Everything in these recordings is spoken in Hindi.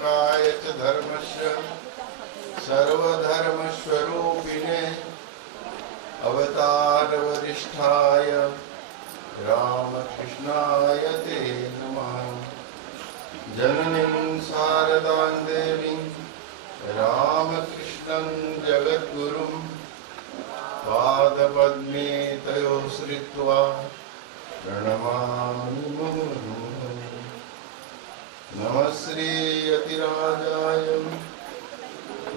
संस्थापकाय च धर्मस्य सर्वधर्मस्वरूपिणे अवतारवरिष्ठाय रामकृष्णाय ते नमः। जननीं शारदां देवीं रामकृष्णं जगद्गुरुं पादपद्मे तयो श्रित्वा प्रणमामि मुहुर्मुहुः। नमः श्रीयतिराजाय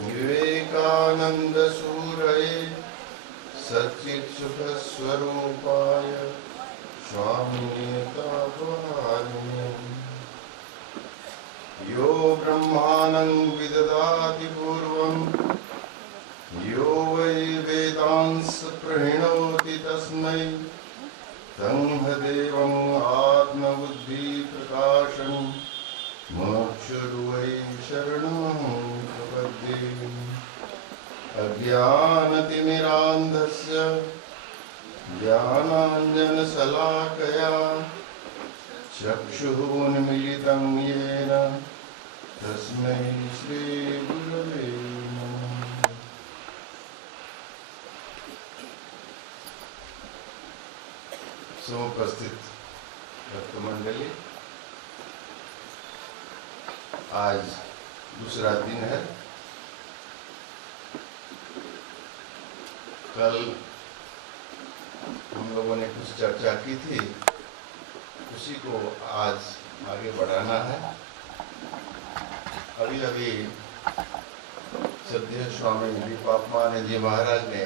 विवेकानन्दसूरये सच्चित्सुखस्वरूपाय स्वामिने तापहारिणे। यो ब्रह्माणं विदधाति पूर्वं यो वै वेदांस प्रणोति तस्मै तंहदेवं आत्मबुद्धिप्रकाशं मोक्षरूपै शरणं प्रपद्ये। अज्ञानतिमिरान्धस्य ज्ञानाञ्जनशलाकया चक्षुरुन्मीलितं येन तस्मै श्रीगुरवे नमः। समुपस्थित भक्तमंडली, आज दूसरा दिन है। कल हम लोगों ने कुछ चर्चा की थी, उसी को आज आगे बढ़ाना है। अभी अभी श्रद्धेय स्वामी दीपात्मानंद जी महाराज ने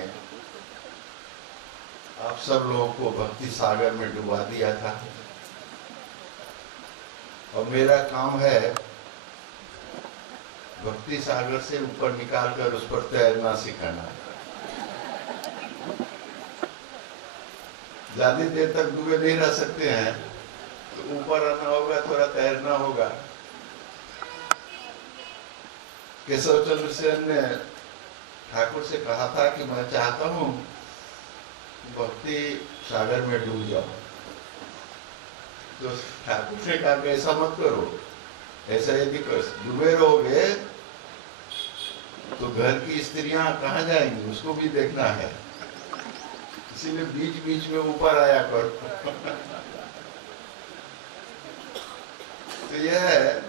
आप सब लोगों को भक्ति सागर में डुबा दिया था, और मेरा काम है भक्ति सागर से ऊपर निकालकर उस पर तैरना सिखाना। ज्यादा देर तक डूबे नहीं रह सकते हैं, तो ऊपर आना होगा, थोड़ा तैरना होगा। केशव चंद्र सेन ने ठाकुर से कहा था कि मैं चाहता हूँ भक्ति सागर में डूब जाओ। तो ठाकुर ने कहा कि ऐसा मत करो, ऐसा यदि डूबे रहोगे तो घर की स्त्रियां कहाँ जाएंगी, उसको भी देखना है। इसीलिए बीच बीच में ऊपर आया करो। तो यह है।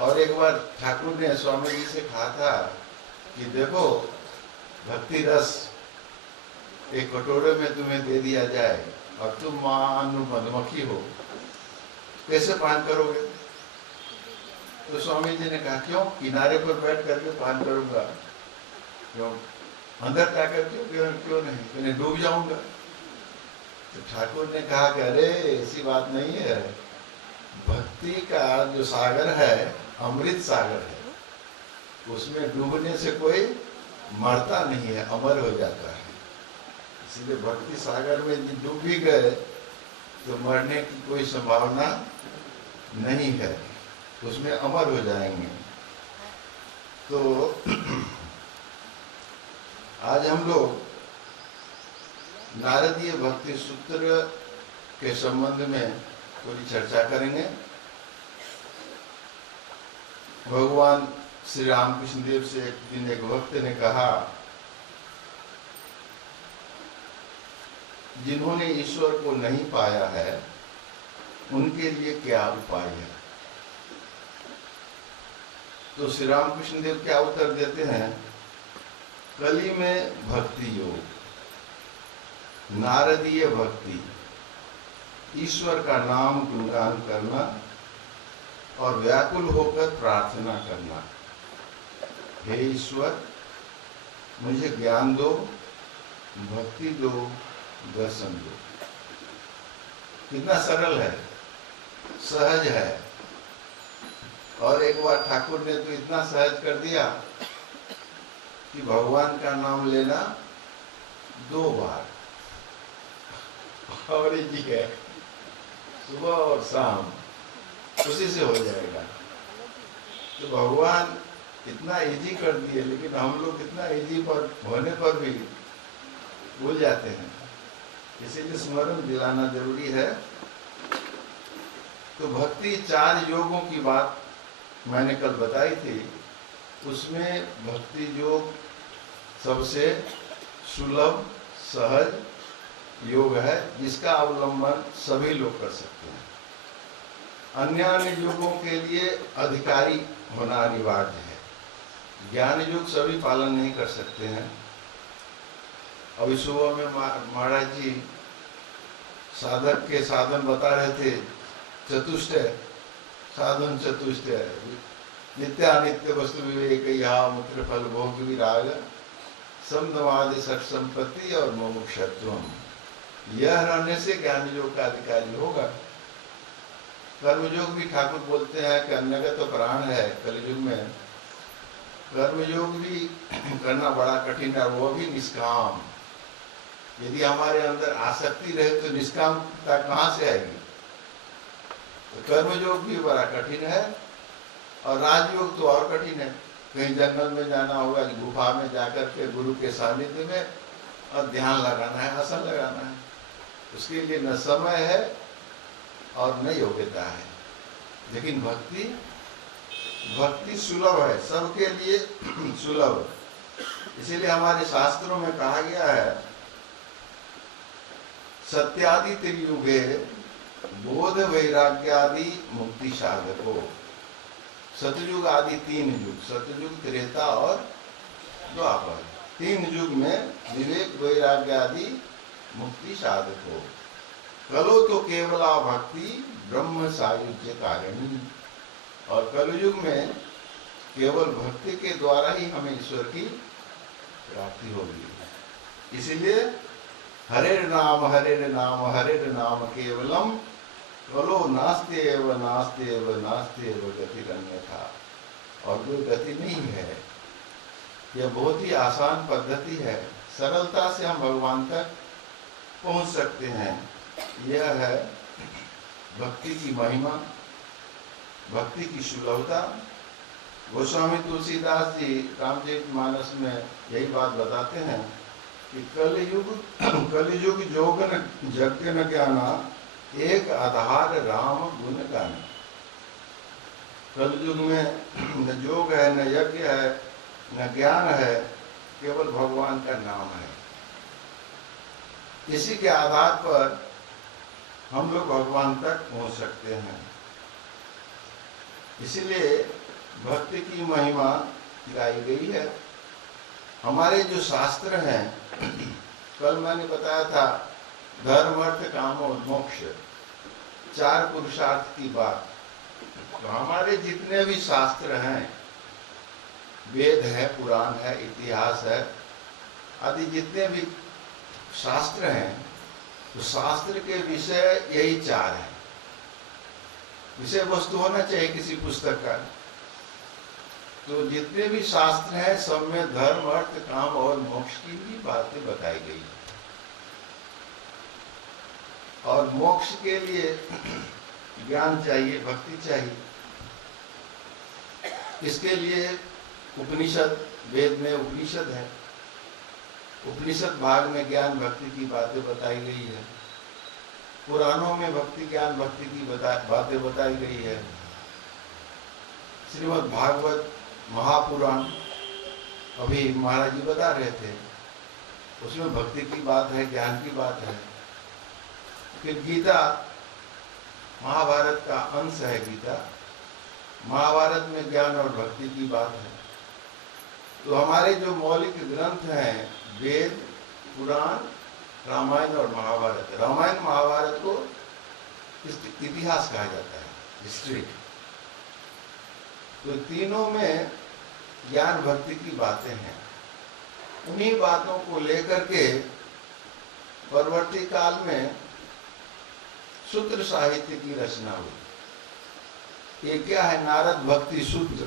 और एक बार ठाकुर ने स्वामी जी से कहा था कि देखो, भक्ति रस एक कटोरे में तुम्हें दे दिया जाए और तुम मानो मधुमक्खी हो, कैसे पान करोगे? तो स्वामी जी ने कहा क्यों, किनारे पर बैठ करके पान करूंगा, क्यों अंदर जाकर क्यों नहीं, तो डूब जाऊंगा। तो ठाकुर ने कहा कि अरे ऐसी बात नहीं है, भक्ति का जो सागर है अमृत सागर है, उसमें डूबने से कोई मरता नहीं है, अमर हो जाता है। इसलिए भक्ति सागर में डूब भी गए तो मरने की कोई संभावना नहीं है, उसमें अमर हो जाएंगे। तो आज हम लोग नारदीय भक्ति सूत्र के संबंध में थोड़ी चर्चा करेंगे। भगवान श्री रामकृष्ण देव से एक दिन एक भक्त ने कहा, जिन्होंने ईश्वर को नहीं पाया है उनके लिए क्या उपाय है? तो श्री रामकृष्ण देव क्या उत्तर देते हैं? कली में भक्ति योग, नारदीय भक्ति, ईश्वर का नाम गुणगान करना और व्याकुल होकर प्रार्थना करना, हे ईश्वर मुझे ज्ञान दो, भक्ति दो, दर्शन दो। कितना सरल है, सहज है। और एक बार ठाकुर ने तो इतना सहज कर दिया कि भगवान का नाम लेना 2 बार, और जी है सुबह और शाम, उसी से हो जाएगा। तो भगवान इतना इजी कर दिए, लेकिन हम लोग इतना इजी पर होने पर भी भूल जाते हैं, इसीलिए स्मरण दिलाना जरूरी है। तो भक्ति 4 योगों की बात मैंने कल बताई थी, उसमें भक्ति योग सबसे सुलभ सहज योग है, जिसका अवलंबन सभी लोग कर सकते हैं। अन्य योगों के लिए अधिकारी होना अनिवार्य है। ज्ञान योग सभी पालन नहीं कर सकते हैं। अभी सुबह में महाराज जी साधक के साधन बता रहे थे, चतुष्टय साधन चतुष्टय, नित्यानित्य वस्तु विवेक, यहाँ मूत्र फल भोग विराग, समदमादि सठ संपत्ति और मुमुक्षत्वम। यह रहने से ज्ञान योग का अधिकारी होगा। कर्मयोग भी ठाकुर बोलते हैं कि अन्यगत तो प्राण है। कलयुग में कर्मयोग भी करना बड़ा कठिन है, वो भी निष्काम। यदि हमारे अंदर आसक्ति रहे तो निष्कामता कहाँ से आएगी? तो कर्मयोग भी बड़ा कठिन है, और राजयोग तो और कठिन है। कहीं जंगल में जाना होगा, गुफा में जाकर के गुरु के सानिध्य में और ध्यान लगाना है, आसन लगाना है। उसके लिए न समय है और न योग्यता है। लेकिन भक्ति सुलभ है, सबके लिए सुलभ। इसीलिए हमारे शास्त्रों में कहा गया है, सत्यादि त्रियुगे बोध वैराग्यादि मुक्ति साधको। सतयुग आदि 3 युग, सतयुग, त्रेता और द्वापर, 3 युग में विवेक वैराग्य आदि मुक्ति साधक हो। कलो तो केवला भक्ति ब्रह्म सायुज्य कारिणी। और कलयुग में केवल भक्ति के द्वारा ही हमें ईश्वर की प्राप्ति होगी। इसीलिए हरे नाम हरे नाम केवलम कलो नास्त्येव नास्त्येव नास्त्येव गतिरन्यथा। और कोई गति नहीं है। यह बहुत ही आसान पद्धति है, सरलता से हम भगवान तक पहुंच सकते हैं। यह है भक्ति की महिमा, भक्ति की सुलभता। गोस्वामी तुलसीदास जी रामचरितमानस में यही बात बताते हैं कि कलयुग जोगन यज्ञ न ज्ञाना, एक आधार राम गुण गान। कलयुग में न जोग है, न यज्ञ है, न ज्ञान है, केवल भगवान का नाम है। इसी के आधार पर हम लोग भगवान तक पहुंच सकते हैं। इसीलिए भक्ति की महिमा गाई गई है। हमारे जो शास्त्र हैं, कल मैंने बताया था, धर्म अर्थ काम और मोक्ष, 4 पुरुषार्थ की बात। तो हमारे जितने भी शास्त्र हैं, वेद है, पुराण है, इतिहास है, आदि जितने भी शास्त्र हैं, तो शास्त्र के विषय यही 4 हैं। विषय वस्तु होना चाहिए किसी पुस्तक का। तो जितने भी शास्त्र हैं, सब में धर्म अर्थ काम और मोक्ष की भी बातें बताई गई है। और मोक्ष के लिए ज्ञान चाहिए, भक्ति चाहिए। इसके लिए उपनिषद, वेद में उपनिषद है, उपनिषद भाग में ज्ञान भक्ति की बातें बताई गई है। पुराणों में भक्ति ज्ञान भक्ति की बातें बताई गई है। श्रीमद् भागवत महापुराण अभी महाराज जी बता रहे थे, उसमें भक्ति की बात है, ज्ञान की बात है। फिर गीता महाभारत का अंश है। गीता महाभारत में ज्ञान और भक्ति की बात है। तो हमारे जो मौलिक ग्रंथ हैं, वेद, पुराण, रामायण और महाभारत। रामायण महाभारत को इतिहास कहा जाता है, हिस्ट्री। तो तीनों में ज्ञान भक्ति की बातें हैं। उन्हीं बातों को लेकर के परवर्ती काल में सूत्र साहित्य की रचना हुई। ये क्या है? नारद भक्ति सूत्र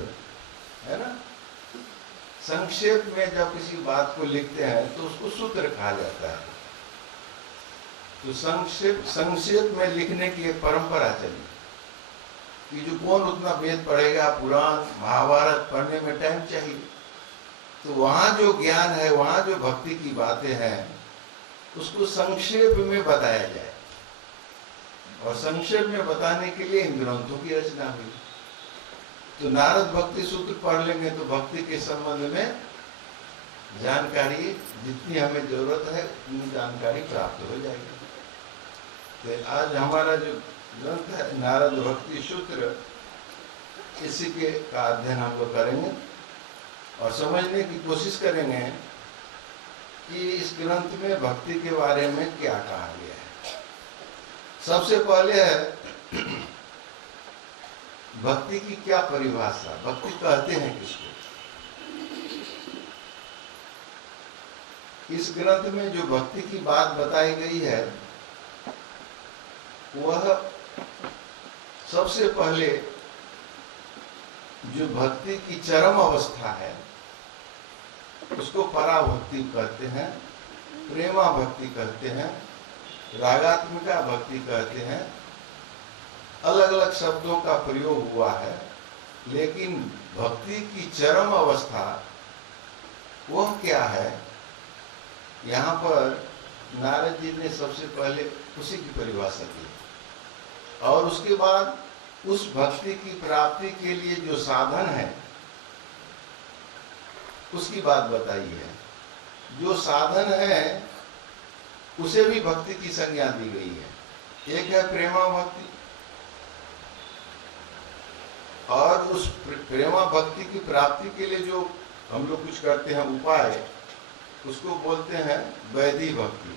है ना। संक्षेप में जब किसी बात को लिखते हैं तो उसको सूत्र कहा जाता है। तो संक्षेप में लिखने की एक परंपरा चली कि जो कौन उतना वेद पढ़ेगा, पुराण महाभारत पढ़ने में टाइम चाहिए। तो वहाँ जो ज्ञान है, वहाँ जो भक्ति की बातें हैं, उसको संक्षेप में बताया जाए। और संक्षेप में बताने के लिए इन ग्रंथों की रचना हुई। तो नारद भक्ति सूत्र पढ़ लेंगे तो भक्ति के संबंध में जानकारी जितनी हमें जरूरत है उतनी जानकारी प्राप्त हो जाएगी। तो आज हमारा जो ग्रंथ है नारद भक्ति सूत्र, इसी के का अध्ययन हम लोग करेंगे और समझने की कोशिश करेंगे कि इस ग्रंथ में भक्ति के बारे में क्या कहा गया है। सबसे पहले है भक्ति की क्या परिभाषा, भक्ति कहते हैं किसको। इस ग्रंथ में जो भक्ति की बात बताई गई है वह सबसे पहले जो भक्ति की चरम अवस्था है उसको पराभक्ति कहते हैं, प्रेमा भक्ति कहते हैं, रागात्मिका भक्ति कहते हैं। अलग अलग शब्दों का प्रयोग हुआ है, लेकिन भक्ति की चरम अवस्था वह क्या है, यहाँ पर नारद जी ने सबसे पहले उसी की परिभाषा दी और उसके बाद उस भक्ति की प्राप्ति के लिए जो साधन है उसकी बात बताई है। जो साधन है उसे भी भक्ति की संज्ञा दी गई है। एक है प्रेमा भक्ति और उस प्रेमा भक्ति की प्राप्ति के लिए जो हम लोग कुछ करते हैं उपाय, उसको बोलते हैं वैदिक भक्ति।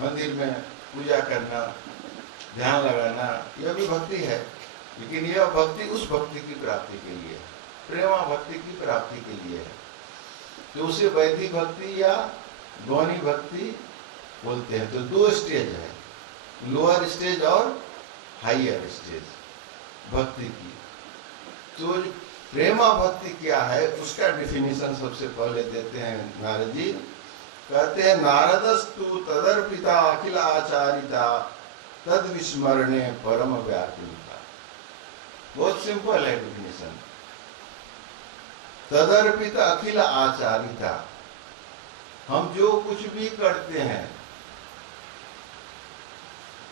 मंदिर में पूजा करना, ध्यान लगाना, यह भी भक्ति है, लेकिन यह भक्ति उस भक्ति की प्राप्ति के लिए, प्रेमा भक्ति की प्राप्ति के लिए है। तो उसे वैदिक भक्ति या गौणी भक्ति बोलते हैं। तो दो स्टेज है, लोअर स्टेज और हायर स्टेज भक्ति की। तो प्रेमा भक्ति क्या है उसका डिफिनीशन सबसे पहले देते हैं नारद जी। कहते हैं नारदस्तु तदर्पिता अखिल आचारिता तद विस्मरणे परम व्याकुलता। बहुत सिंपल है डिफिनीशन। तदर्पित अखिल आचारिता, हम जो कुछ भी करते हैं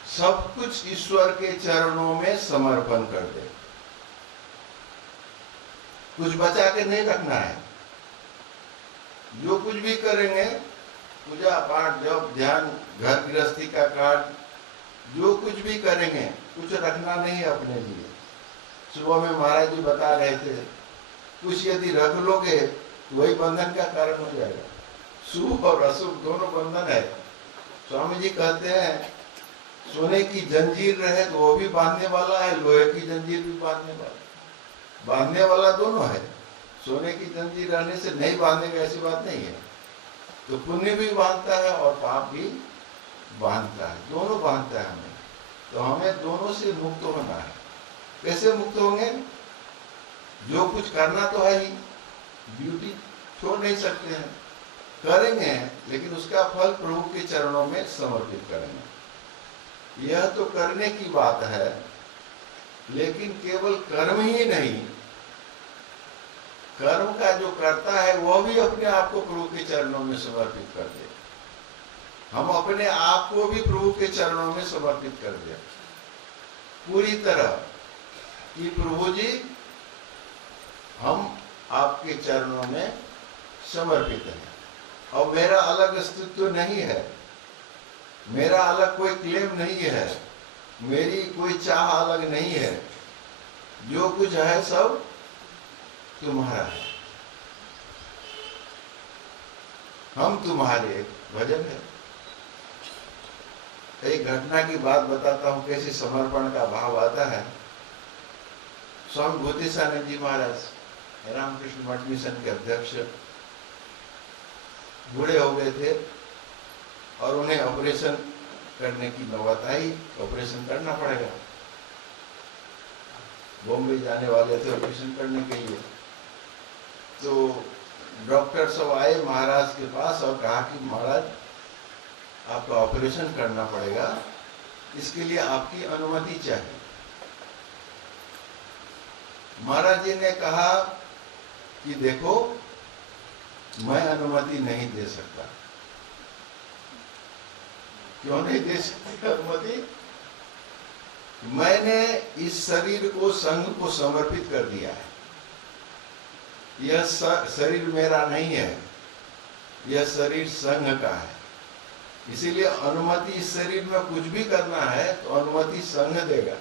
सब कुछ ईश्वर के चरणों में समर्पण कर दे, कुछ बचा के नहीं रखना है। जो कुछ भी करेंगे, पूजा पाठ जप ध्यान घर गृहस्थी का कार्य जो कुछ भी करेंगे कुछ रखना नहीं है अपने लिए। सुबह में महाराज जी बता रहे थे कुछ यदि रख लोगे तो वही बंधन का कारण हो जाएगा। शुभ और अशुभ दोनों बंधन है। स्वामी जी कहते हैं सोने की जंजीर रहे तो वो भी बांधने वाला है, लोहे की जंजीर भी बांधने वाला, बांधने वाला दोनों है। सोने की जंजीर रहने से नहीं बांधेगा ऐसी बात नहीं है। तो पुण्य भी बांधता है और पाप भी बांधता है, दोनों बांधता है हमें। तो हमें दोनों से मुक्त होना है। कैसे मुक्त होंगे? जो कुछ करना तो है ही, ड्यूटी छोड़ नहीं सकते हैं, करेंगे, लेकिन उसका फल प्रभु के चरणों में समर्पित करेंगे। यह तो करने की बात है, लेकिन केवल कर्म ही नहीं, कर्म का जो करता है वह भी अपने आप को प्रभु के चरणों में समर्पित कर दे। हम अपने आप को भी प्रभु के चरणों में समर्पित कर दे पूरी तरह कि प्रभु जी हम आपके चरणों में समर्पित हैं और मेरा अलग अस्तित्व नहीं है, मेरा अलग कोई क्लेम नहीं है, मेरी कोई चाह अलग नहीं है, जो कुछ है सब तुम्हारा है, हम तुम्हारे। भजन है। एक घटना की बात बताता हूं कैसे समर्पण का भाव आता है। स्वामी भूतिसानंद जी महाराज रामकृष्ण मठ मिशन के अध्यक्ष बूढ़े हो गए थे और उन्हें ऑपरेशन करने की नौबत आई। ऑपरेशन करना पड़ेगा, बॉम्बे जाने वाले थे ऑपरेशन करने के लिए। तो डॉक्टर सब आए महाराज के पास और कहा कि महाराज आपका ऑपरेशन करना पड़ेगा, इसके लिए आपकी अनुमति चाहिए। महाराज जी ने कहा कि देखो मैं अनुमति नहीं दे सकता। क्यों नहीं दे सकते अनुमति? मैंने इस शरीर को संघ को समर्पित कर दिया है। यह शरीर मेरा नहीं है, यह शरीर संघ का है। इसीलिए अनुमति इस शरीर में कुछ भी करना है तो अनुमति संघ देगा,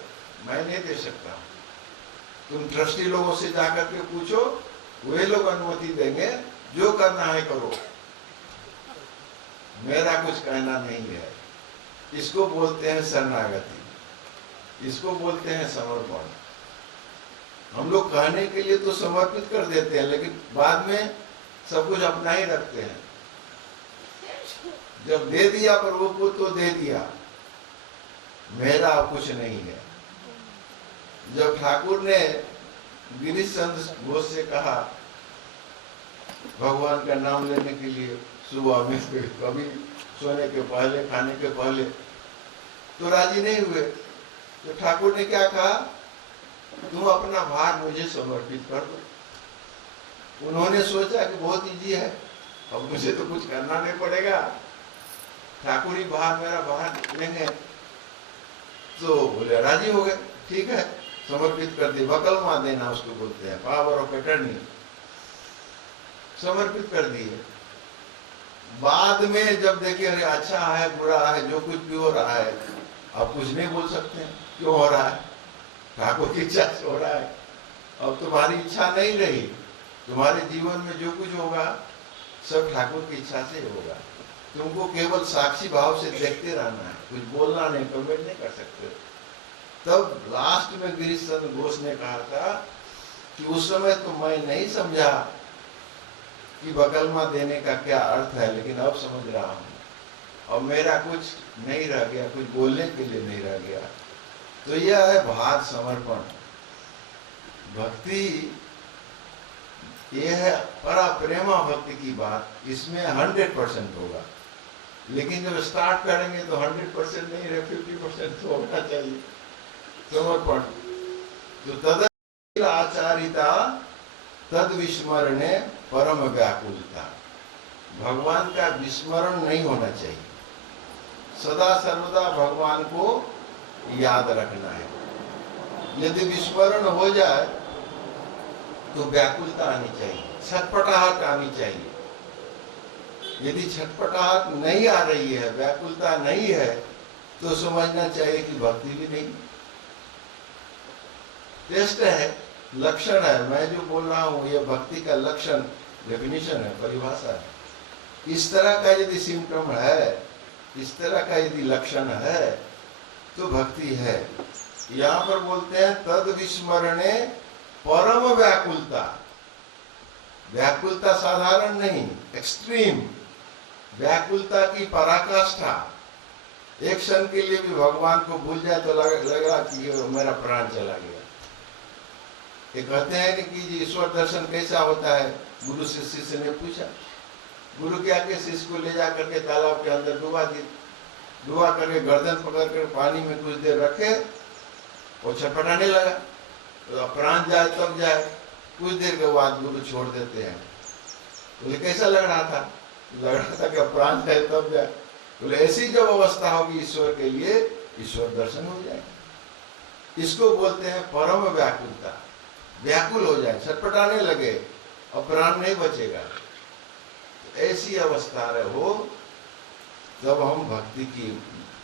मैं नहीं दे सकता। तुम ट्रस्टी लोगों से जाकर के पूछो, वे लोग अनुमति देंगे, जो करना है करो, मेरा कुछ कहना नहीं है। इसको बोलते हैं शरणागति, इसको बोलते हैं समर्पण। हम लोग कहने के लिए तो समर्पित कर देते हैं, लेकिन बाद में सब कुछ अपना ही रखते हैं। जब दे दिया प्रभु को तो दे दिया, मेरा कुछ नहीं है। जब ठाकुर ने गिरीश चंद्र घोष से कहा भगवान का नाम लेने के लिए सुबह में, कभी सोने के पहले, खाने के पहले, तो राजी नहीं हुए। तो ठाकुर ने क्या कहा, तुम अपना भार मुझे समर्पित कर दो। उन्होंने सोचा कि बहुत इजी है, अब मुझे तो कुछ करना नहीं पड़ेगा, ठाकुर ही भार, मेरा भार लेंगे। तो बोले राजी हो गए, ठीक है, समर्पित कर दिए। वकलमा देना उसको बोलते हैं, पावर ऑफ अटर्नी, समर्पित कर दिए। बाद में जब देखे अरे अच्छा है बुरा है, जो कुछ भी हो रहा है, अब कुछ नहीं बोल सकते हैं, क्यों हो रहा है, ठाकुर की इच्छा से हो रहा है। अब तुम्हारी इच्छा नहीं रही, तुम्हारे जीवन में जो कुछ होगा सब ठाकुर की इच्छा से होगा। तुमको केवल साक्षी भाव से देखते रहना है, कुछ बोलना नहीं, कमेंट नहीं कर सकते। तब लास्ट में गिरीश चंद्र घोष ने कहा था कि उस समय तो मैं नहीं समझा कि वकलमा देने का क्या अर्थ है, लेकिन अब समझ रहा हूँ। अब मेरा कुछ नहीं रह गया, कुछ बोलने के लिए नहीं रह गया। तो यह है भार समर्पण। भक्ति यह है परा प्रेमा भक्ति की बात, इसमें 100% होगा। लेकिन जब स्टार्ट करेंगे तो 100% नहीं रहे, 50% तो होना चाहिए समर्पण। तो तद आचारिता तद विस्मरणे परम व्याकुलता, भगवान का विस्मरण नहीं होना चाहिए, सदा सर्वदा भगवान को याद रखना है। यदि विस्मरण हो जाए तो व्याकुलता आनी चाहिए, छटपटाहट आनी चाहिए। यदि छटपटाहट नहीं आ रही है, व्याकुलता नहीं है, तो समझना चाहिए कि भक्ति भी नहीं। टेस्ट है, लक्षण है, मैं जो बोल रहा हूँ ये भक्ति का लक्षण, डेफिनेशन है, परिभाषा है। इस तरह का यदि सिम्टम है, इस तरह का यदि लक्षण है तो भक्ति है। यहाँ पर बोलते हैं तद विस्मरणे परम व्याकुलता। व्याकुलता साधारण नहीं, एक्सट्रीम व्याकुलता की पराकाष्ठा। एक क्षण के लिए भी भगवान को भूल जाए तो लगेगा कि मेरा प्राण चला गया। ये कहते हैं कि जी ईश्वर दर्शन कैसा होता है, गुरु से शिष्य ने पूछा। गुरु क्या के शिष्य को ले जा करके तालाब के अंदर डुबा दिए, डुबा करके गर्दन पकड़ कर पानी में कुछ देर रखे, वो छटपटाने लगा, तो प्राण जाए तब जाए। कुछ देर के बाद गुरु छोड़ देते हैं। बोले कैसा लग रहा था? लग रहा था कि प्राण जाए तब जाए। बोले ऐसी जब अवस्था होगी ईश्वर के लिए, ईश्वर दर्शन हो जाए। इसको बोलते हैं परम व्याकुलता। व्याकुल हो जाए, छटपटाने लगे और प्राण नहीं बचेगा। तो ऐसी अवस्था हो जब हम भक्ति की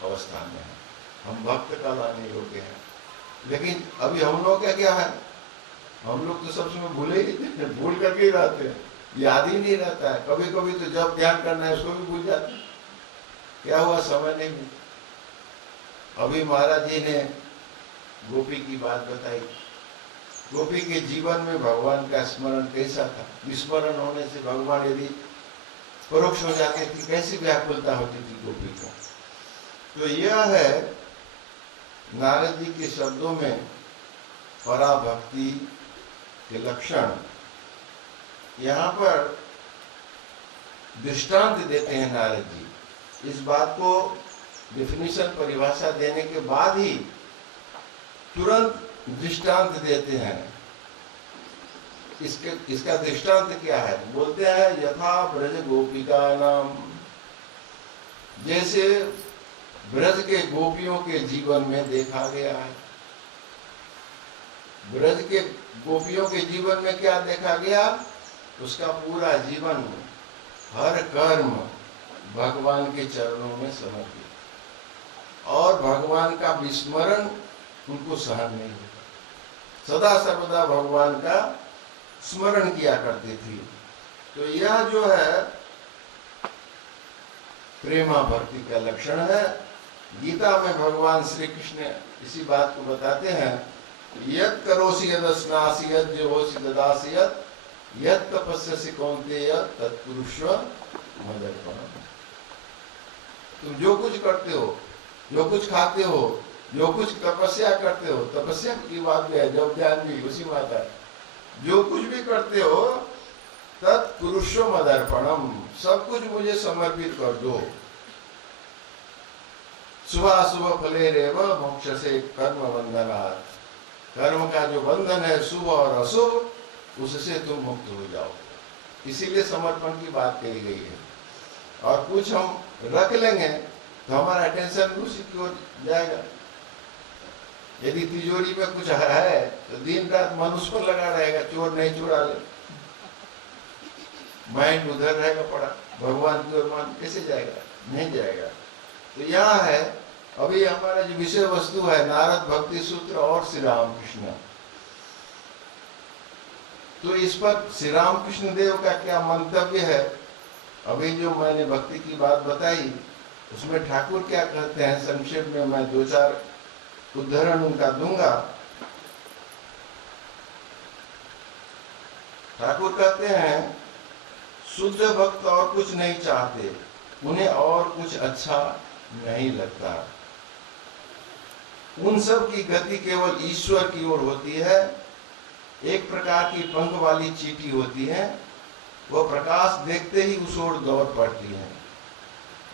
अवस्था में हैं, हम भक्त कहलाने योग्य हैं। लेकिन अभी हम लोग क्या है, हम लोग तो सब समय भूले ही, भूल करके ही रहते हैं, याद ही नहीं रहता है। कभी कभी तो जब ध्यान करना है उसको भी भूल जाते हैं, क्या हुआ समय नहीं मिला। अभी महाराज जी ने गोपी की बात बताई। गोपी के जीवन में भगवान का स्मरण कैसा था, विस्मरण होने से भगवान यदि परोक्ष हो जाते थे, कैसी व्याकुलता होती थी गोपी को। तो यह है नारद जी के शब्दों में पराभक्ति के लक्षण। यहाँ पर दृष्टांत देते हैं नारद जी। इस बात को डेफिनेशन, परिभाषा देने के बाद ही तुरंत दृष्टांत देते हैं। इसका दृष्टांत क्या है? बोलते हैं यथा ब्रज गोपिका नाम, जैसे ब्रज के गोपियों के जीवन में देखा गया है। ब्रज के गोपियों के जीवन में क्या देखा गया उसका पूरा जीवन, हर कर्म भगवान के चरणों में समर्पित, और भगवान का विस्मरण उनको सहन नहीं होता, सदा सर्वदा भगवान का स्मरण किया करती थी। तो यह जो है प्रेमा भक्ति का लक्षण है। गीता में भगवान श्री कृष्ण इसी बात को बताते हैं, यत् करोसि यदस्नासि यज्जहोसि ददासि यत् तपस्यसि कौन्तेय तत्कुरुष्व मदर्पणम्। तुम जो कुछ करते हो, जो कुछ खाते हो, जो कुछ तपस्या करते हो, तपस्या की बात में है, जब ध्यान भी उसी माता, जो कुछ भी करते हो तत्कुरुष्व मदर्पणम्, सब कुछ मुझे समर्पित कर दो। शुभाशुभ फलेरेव मोक्षसे कर्म बंधनात्, कर्म का जो बंधन है शुभ और अशुभ, उससे तुम मुक्त हो जाओ। इसीलिए समर्पण की बात कही गई है। और कुछ हम रख लेंगे तो हमारा अटेंशन उसी की ओर जाएगा। यदि तिजोरी में कुछ है तो दिन रात मन उस पर लगा रहेगा, चोर नहीं चुरा ले, माइंड उधर रहेगा पड़ा, भगवान की ओर मन कैसे जाएगा? नहीं जाएगा। तो यहाँ है अभी हमारा जो विषय वस्तु है, नारद भक्ति सूत्र और श्री रामकृष्ण। तो इस पर श्री रामकृष्ण देव का क्या मंतव्य है? अभी जो मैंने भक्ति की बात बताई उसमें ठाकुर क्या कहते हैं, संक्षेप में मैं 2-4 उदाहरण उनका दूंगा। ठाकुर कहते हैं, शुद्ध भक्त और कुछ नहीं चाहते, उन्हें और कुछ अच्छा नहीं लगता। उन सब की गति केवल ईश्वर की ओर होती है। एक प्रकार की पंख वाली चींटी होती है, वह प्रकाश देखते ही उस ओर दौड़ पड़ती है,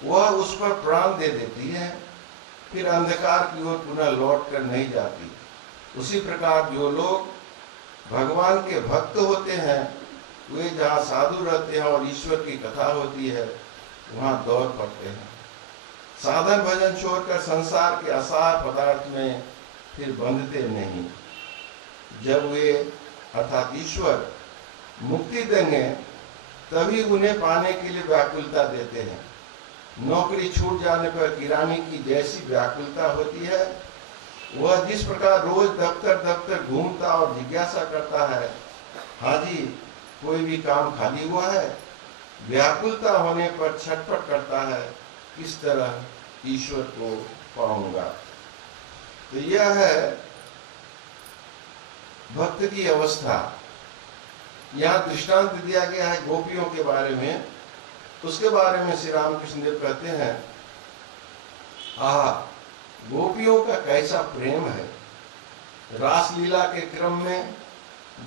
वह उस पर प्राण दे देती है, फिर अंधकार की ओर पुनः लौट कर नहीं जाती। उसी प्रकार जो लोग भगवान के भक्त होते हैं, वे जहाँ साधु रहते हैं और ईश्वर की कथा होती है, वहाँ दौड़ पड़ते हैं। साधन भजन छोड़कर संसार के असार पदार्थ में फिर बंधते नहीं। जब वे अर्थात ईश्वर मुक्ति देंगे तभी उन्हें पाने के लिए व्याकुलता देते हैं। नौकरी छूट जाने पर किरानी की जैसी व्याकुलता होती है, वह जिस प्रकार रोज दफ्तर घूमता और जिज्ञासा करता है, हाँ जी कोई भी काम खाली हुआ है, व्याकुलता होने पर छटपट करता है, किस तरह ईश्वर को पाऊंगा। तो यह है भक्त की अवस्था। यहाँ दृष्टांत दिया गया है गोपियों के बारे में। उसके बारे में श्री रामकृष्ण देव कहते हैं, आहा गोपियों का कैसा प्रेम है। रासलीला के क्रम में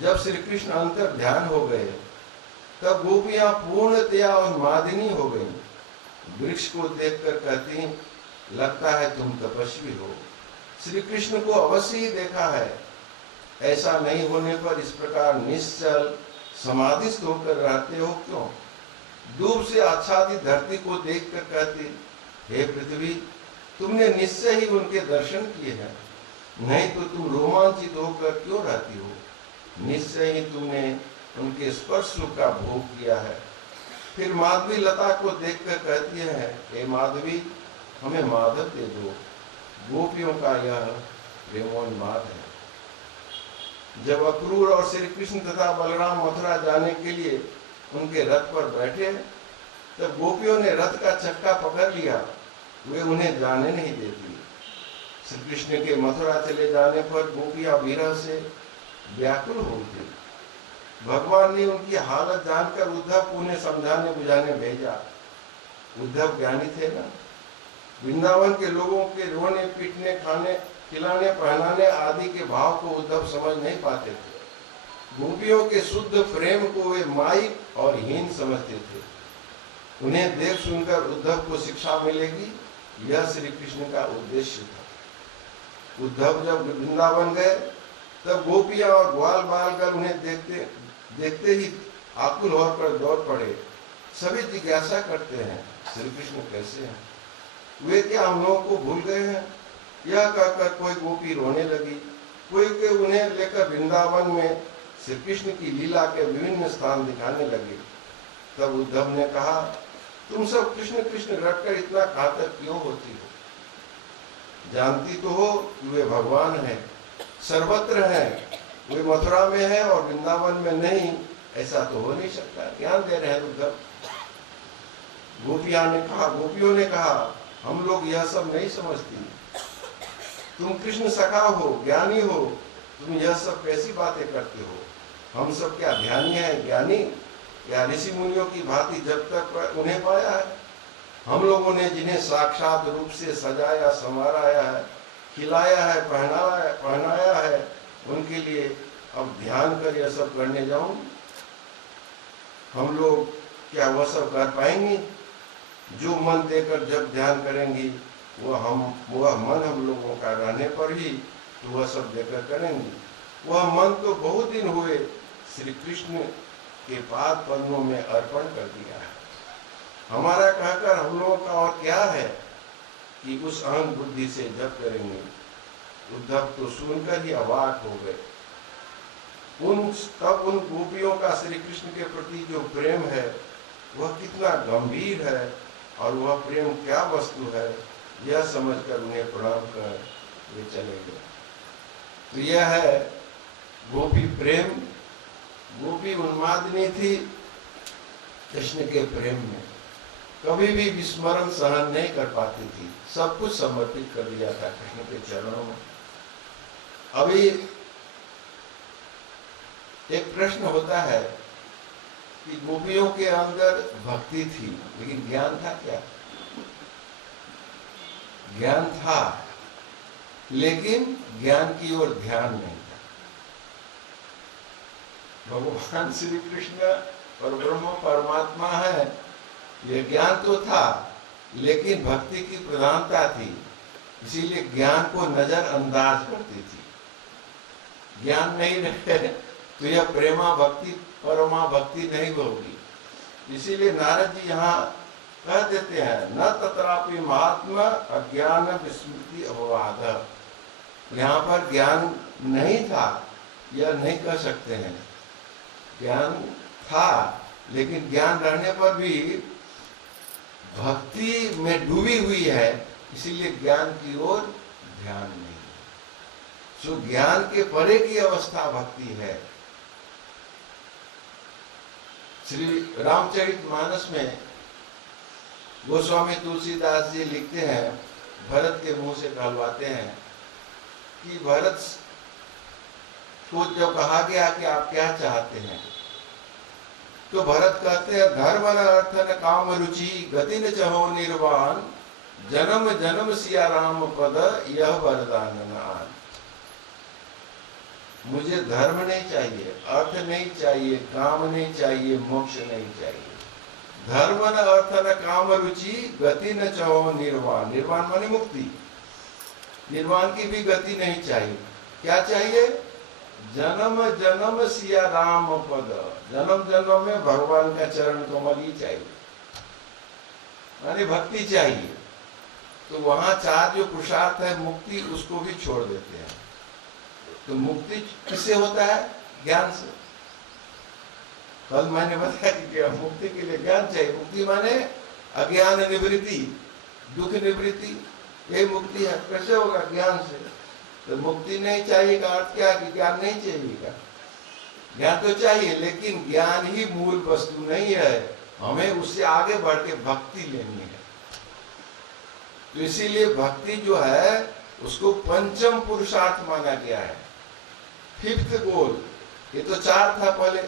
जब श्री कृष्ण अंतर ध्यान हो गए, तब गोपियां पूर्णतया उन्मादिनी हो गईं। वृक्ष को देखकर कहती, लगता है तुम तपस्वी हो, श्री कृष्ण को अवश्य ही देखा है। ऐसा नहीं होने पर इस प्रकार निश्चल समाधिस्थ होकर रहते हो क्यों? दूर से आच्छादित धरती को देखकर कहती, हे पृथ्वी, तुमने निश्चय ही उनके दर्शन किए हैं, नहीं तो तुम रोमांचित होकर क्यों रहती हो? निश्चय ही तुमने उनके स्पर्श का भोग किया है। फिर माधवी लता को देखकर कहती है, हे माधवी, हमें माधव दे दो। गोपियों का यह प्रेमोन्माद है। जब अक्रूर और श्री कृष्ण तथा बलराम मथुरा जाने के लिए उनके रथ पर बैठे, तब गोपियों ने रथ का चक्का पकड़ लिया, वे उन्हें जाने नहीं देती। श्री कृष्ण के मथुरा चले जाने पर गोपियां विरह से व्याकुल हो उठी। भगवान ने उनकी हालत जानकर उद्धव को उन्हें समझाने बुझाने भेजा। उद्धव ज्ञानी थे ना, वृंदावन के लोगों के रोने पीटने खाने खिलाने पहनाने आदि के भाव को उद्धव समझ नहीं पाते थे। गोपियों के शुद्ध प्रेम को वे माइक और हीन समझते थे। उन्हें देख सुनकर उद्धव को शिक्षा मिलेगी, यह श्री कृष्ण का उद्देश्य था। उद्धव जब वृंदावन गए तब गोपियां और ग्वाल बालगण उन्हें देखते ही आकुल होकर दौड़ पड़े। सभी जिज्ञासा करते हैं, श्री कृष्ण कैसे हैं? वे क्या हम लोगों को भूल गए हैं? यह कहकर कोई गोपी रोने लगी, कोई के उन्हें लेकर वृंदावन में श्री कृष्ण की लीला के विभिन्न स्थान दिखाने लगे। तब उद्धव ने कहा, तुम सब कृष्ण कृष्ण रटकर इतना घातक क्यों होती हो? जानती तो हो कि वे भगवान हैं, सर्वत्र हैं, वे मथुरा में है और वृंदावन में नहीं, ऐसा तो हो नहीं सकता। ज्ञान दे रहे हैं उद्धव। गोपियों ने कहा, हम लोग यह सब नहीं समझती, तुम कृष्ण सखा हो, ज्ञानी हो, तुम यह सब कैसी बातें करते हो? हम सब क्या ध्यानी है, ज्ञानी या ऋषि मुनियों की भांति जब तक उन्हें पाया है? हम लोगों ने जिन्हें साक्षात रूप से सजाया संवाराया है, खिलाया है, पहनाया है, उनके लिए अब ध्यान कर यह सब करने जाऊं? हम लोग क्या वह सब कर पाएंगे? जो मन देकर जब ध्यान करेंगी वह मन हम लोगों का रहने पर ही तो वह सब देकर करेंगे। वह मन तो बहुत दिन हुए श्री कृष्ण के पाद पद्मों में अर्पण कर दिया है। हमारा कहकर हम लोगों का और क्या है कि उस अहंग बुद्धि से जप करेंगे? उद्धव तो सुनकर ही अवाक हो गए। तब उन गोपियों का श्री कृष्ण के प्रति जो प्रेम है वह कितना गंभीर है और वह प्रेम क्या वस्तु है, यह समझकर उन्हें प्रणाम कर वे चले गए। तो यह है गोपी प्रेम। गोपी उन्मादिनी थी कृष्ण के प्रेम में, कभी भी विस्मरण सहन नहीं कर पाती थी, सब कुछ समर्पित कर दिया था कृष्ण के चरणों में। अभी एक प्रश्न होता है कि गोपियों के अंदर भक्ति थी लेकिन ज्ञान था क्या? ज्ञान था लेकिन ज्ञान की ओर ध्यान नहीं था। भगवान श्री कृष्ण और ब्रह्म परमात्मा है, यह ज्ञान तो था लेकिन भक्ति की प्रधानता थी, इसीलिए ज्ञान को नजरअंदाज करती थी। ज्ञान नहीं रहे तो यह प्रेमा भक्ति परमा भक्ति नहीं होगी। इसीलिए नारद जी यहाँ कह देते हैं, न तत्रापि महात्मा अज्ञान विस्मृति अपवाद। यहाँ पर ज्ञान नहीं था यह नहीं कह सकते हैं, ज्ञान था लेकिन ज्ञान रहने पर भी भक्ति में डूबी हुई है, इसीलिए ज्ञान की ओर ध्यान नहीं। सो ज्ञान के परे की अवस्था भक्ति है। श्री रामचरितमानस में गोस्वामी तुलसीदास जी लिखते हैं, भरत के मुंह से कहलवाते हैं कि भरत को जब कहा गया कि आप क्या चाहते हैं, तो भरत कहते हैं, धर्म न अर्थ न काम रुचि गति न चहो निर्वाण, जन्म जन्म सिया राम पद यह वरदान नान। मुझे धर्म नहीं चाहिए, अर्थ नहीं चाहिए, काम नहीं चाहिए, मोक्ष नहीं चाहिए। धर्म न अर्थ न काम रुचि गति न चाहो निर्वाण। निर्वाण माने मुक्ति, निर्वाण की भी गति नहीं चाहिए। क्या चाहिए? जन्म जन्म सिया राम पद, जन्म जन्म में भगवान का चरण कमल ही चाहिए, माने भक्ति चाहिए। तो वहां चार जो पुरुषार्थ है मुक्ति, उसको भी छोड़ देते हैं। तो मुक्ति किससे होता है? ज्ञान से। कल मैंने बताया कि मुक्ति के लिए ज्ञान चाहिए। मुक्ति माने अज्ञान निवृत्ति, दुख निवृत्ति, यही मुक्ति है। कैसे होगा? ज्ञान से। तो मुक्ति नहीं चाहिए का अर्थ क्या है कि ज्ञान नहीं चाहिए? ज्ञान तो चाहिए लेकिन ज्ञान ही मूल वस्तु नहीं है, हमें उससे आगे बढ़ के भक्ति लेनी है। तो इसीलिए भक्ति जो है उसको पंचम पुरुषार्थ माना गया है, फिफ्थ गोल। ये तो चार था पहले,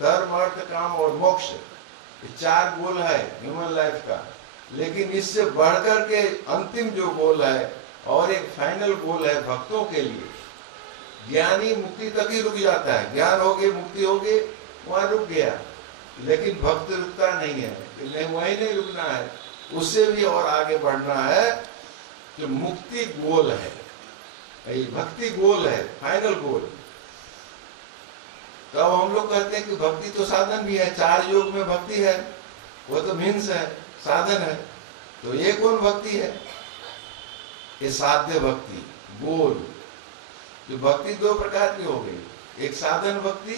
धर्म अर्थ काम और मोक्ष, ये चार गोल है ह्यूमन लाइफ का। लेकिन इससे बढ़कर के अंतिम जो गोल है और एक फाइनल गोल है भक्तों के लिए। ज्ञानी मुक्ति तक ही रुक जाता है, ज्ञान हो गए मुक्ति हो गई वहां रुक गया, लेकिन भक्त रुकता नहीं है, नहीं वहीं नहीं रुकना है, उससे भी और आगे बढ़ना है। तो मुक्ति गोल है, भक्ति गोल है, फाइनल गोल। तो अब हम लोग कहते हैं कि भक्ति तो साधन भी है, चार योग में भक्ति है, वो तो मीन्स है, साधन है। तो ये कौन भक्ति है? ये साध्य भक्ति, गोल। जो भक्ति दो प्रकार की हो गई, एक साधन भक्ति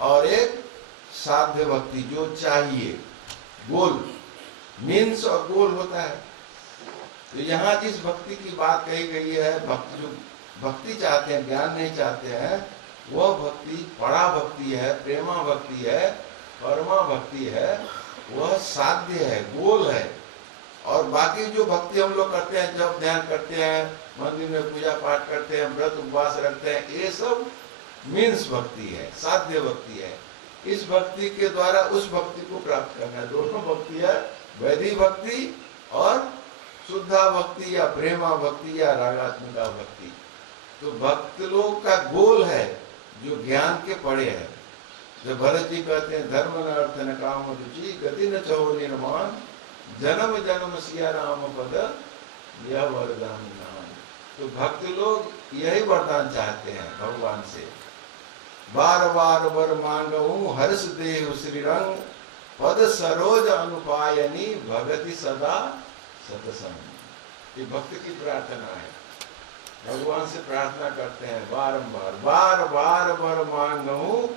और एक साध्य भक्ति जो चाहिए, गोल, मीन्स और गोल होता है। तो यहाँ जिस भक्ति की बात कही गई है, भक्ति जो भक्ति चाहते हैं, ज्ञान नहीं चाहते हैं, वह भक्ति परा भक्ति है, प्रेमा भक्ति है, परमा भक्ति है, वह साध्य है, गोल है। और बाकी जो भक्ति हम लोग करते हैं, जब ध्यान करते हैं, मंदिर में पूजा पाठ करते हैं, व्रत उपवास रखते हैं, ये सब मीन्स भक्ति है, साध्य भक्ति है। इस भक्ति के द्वारा उस भक्ति को प्राप्त करना है। दोनों भक्ति है, वैदिक भक्ति और शुद्धा भक्ति या प्रेमा भक्ति या रागात्मिका भक्ति। तो भक्त लोग का गोल है जो ज्ञान के पड़े है। जो भरत जी कहते हैं, धर्म न अर्थ न काम रुचि गति न चहो निर्माण, जन्म जन्म सिया राम पद यह वरदान नाम। तो भक्त लोग यही वरदान चाहते हैं भगवान से, बार बार वर मांगऊं हर्ष देहु श्री रंग, पद सरोज अनुपायनी भगति सदा सतसंग। ये भक्त की प्रार्थना है, भगवान से प्रार्थना करते हैं बारंबार, बार बार वर मांगऊं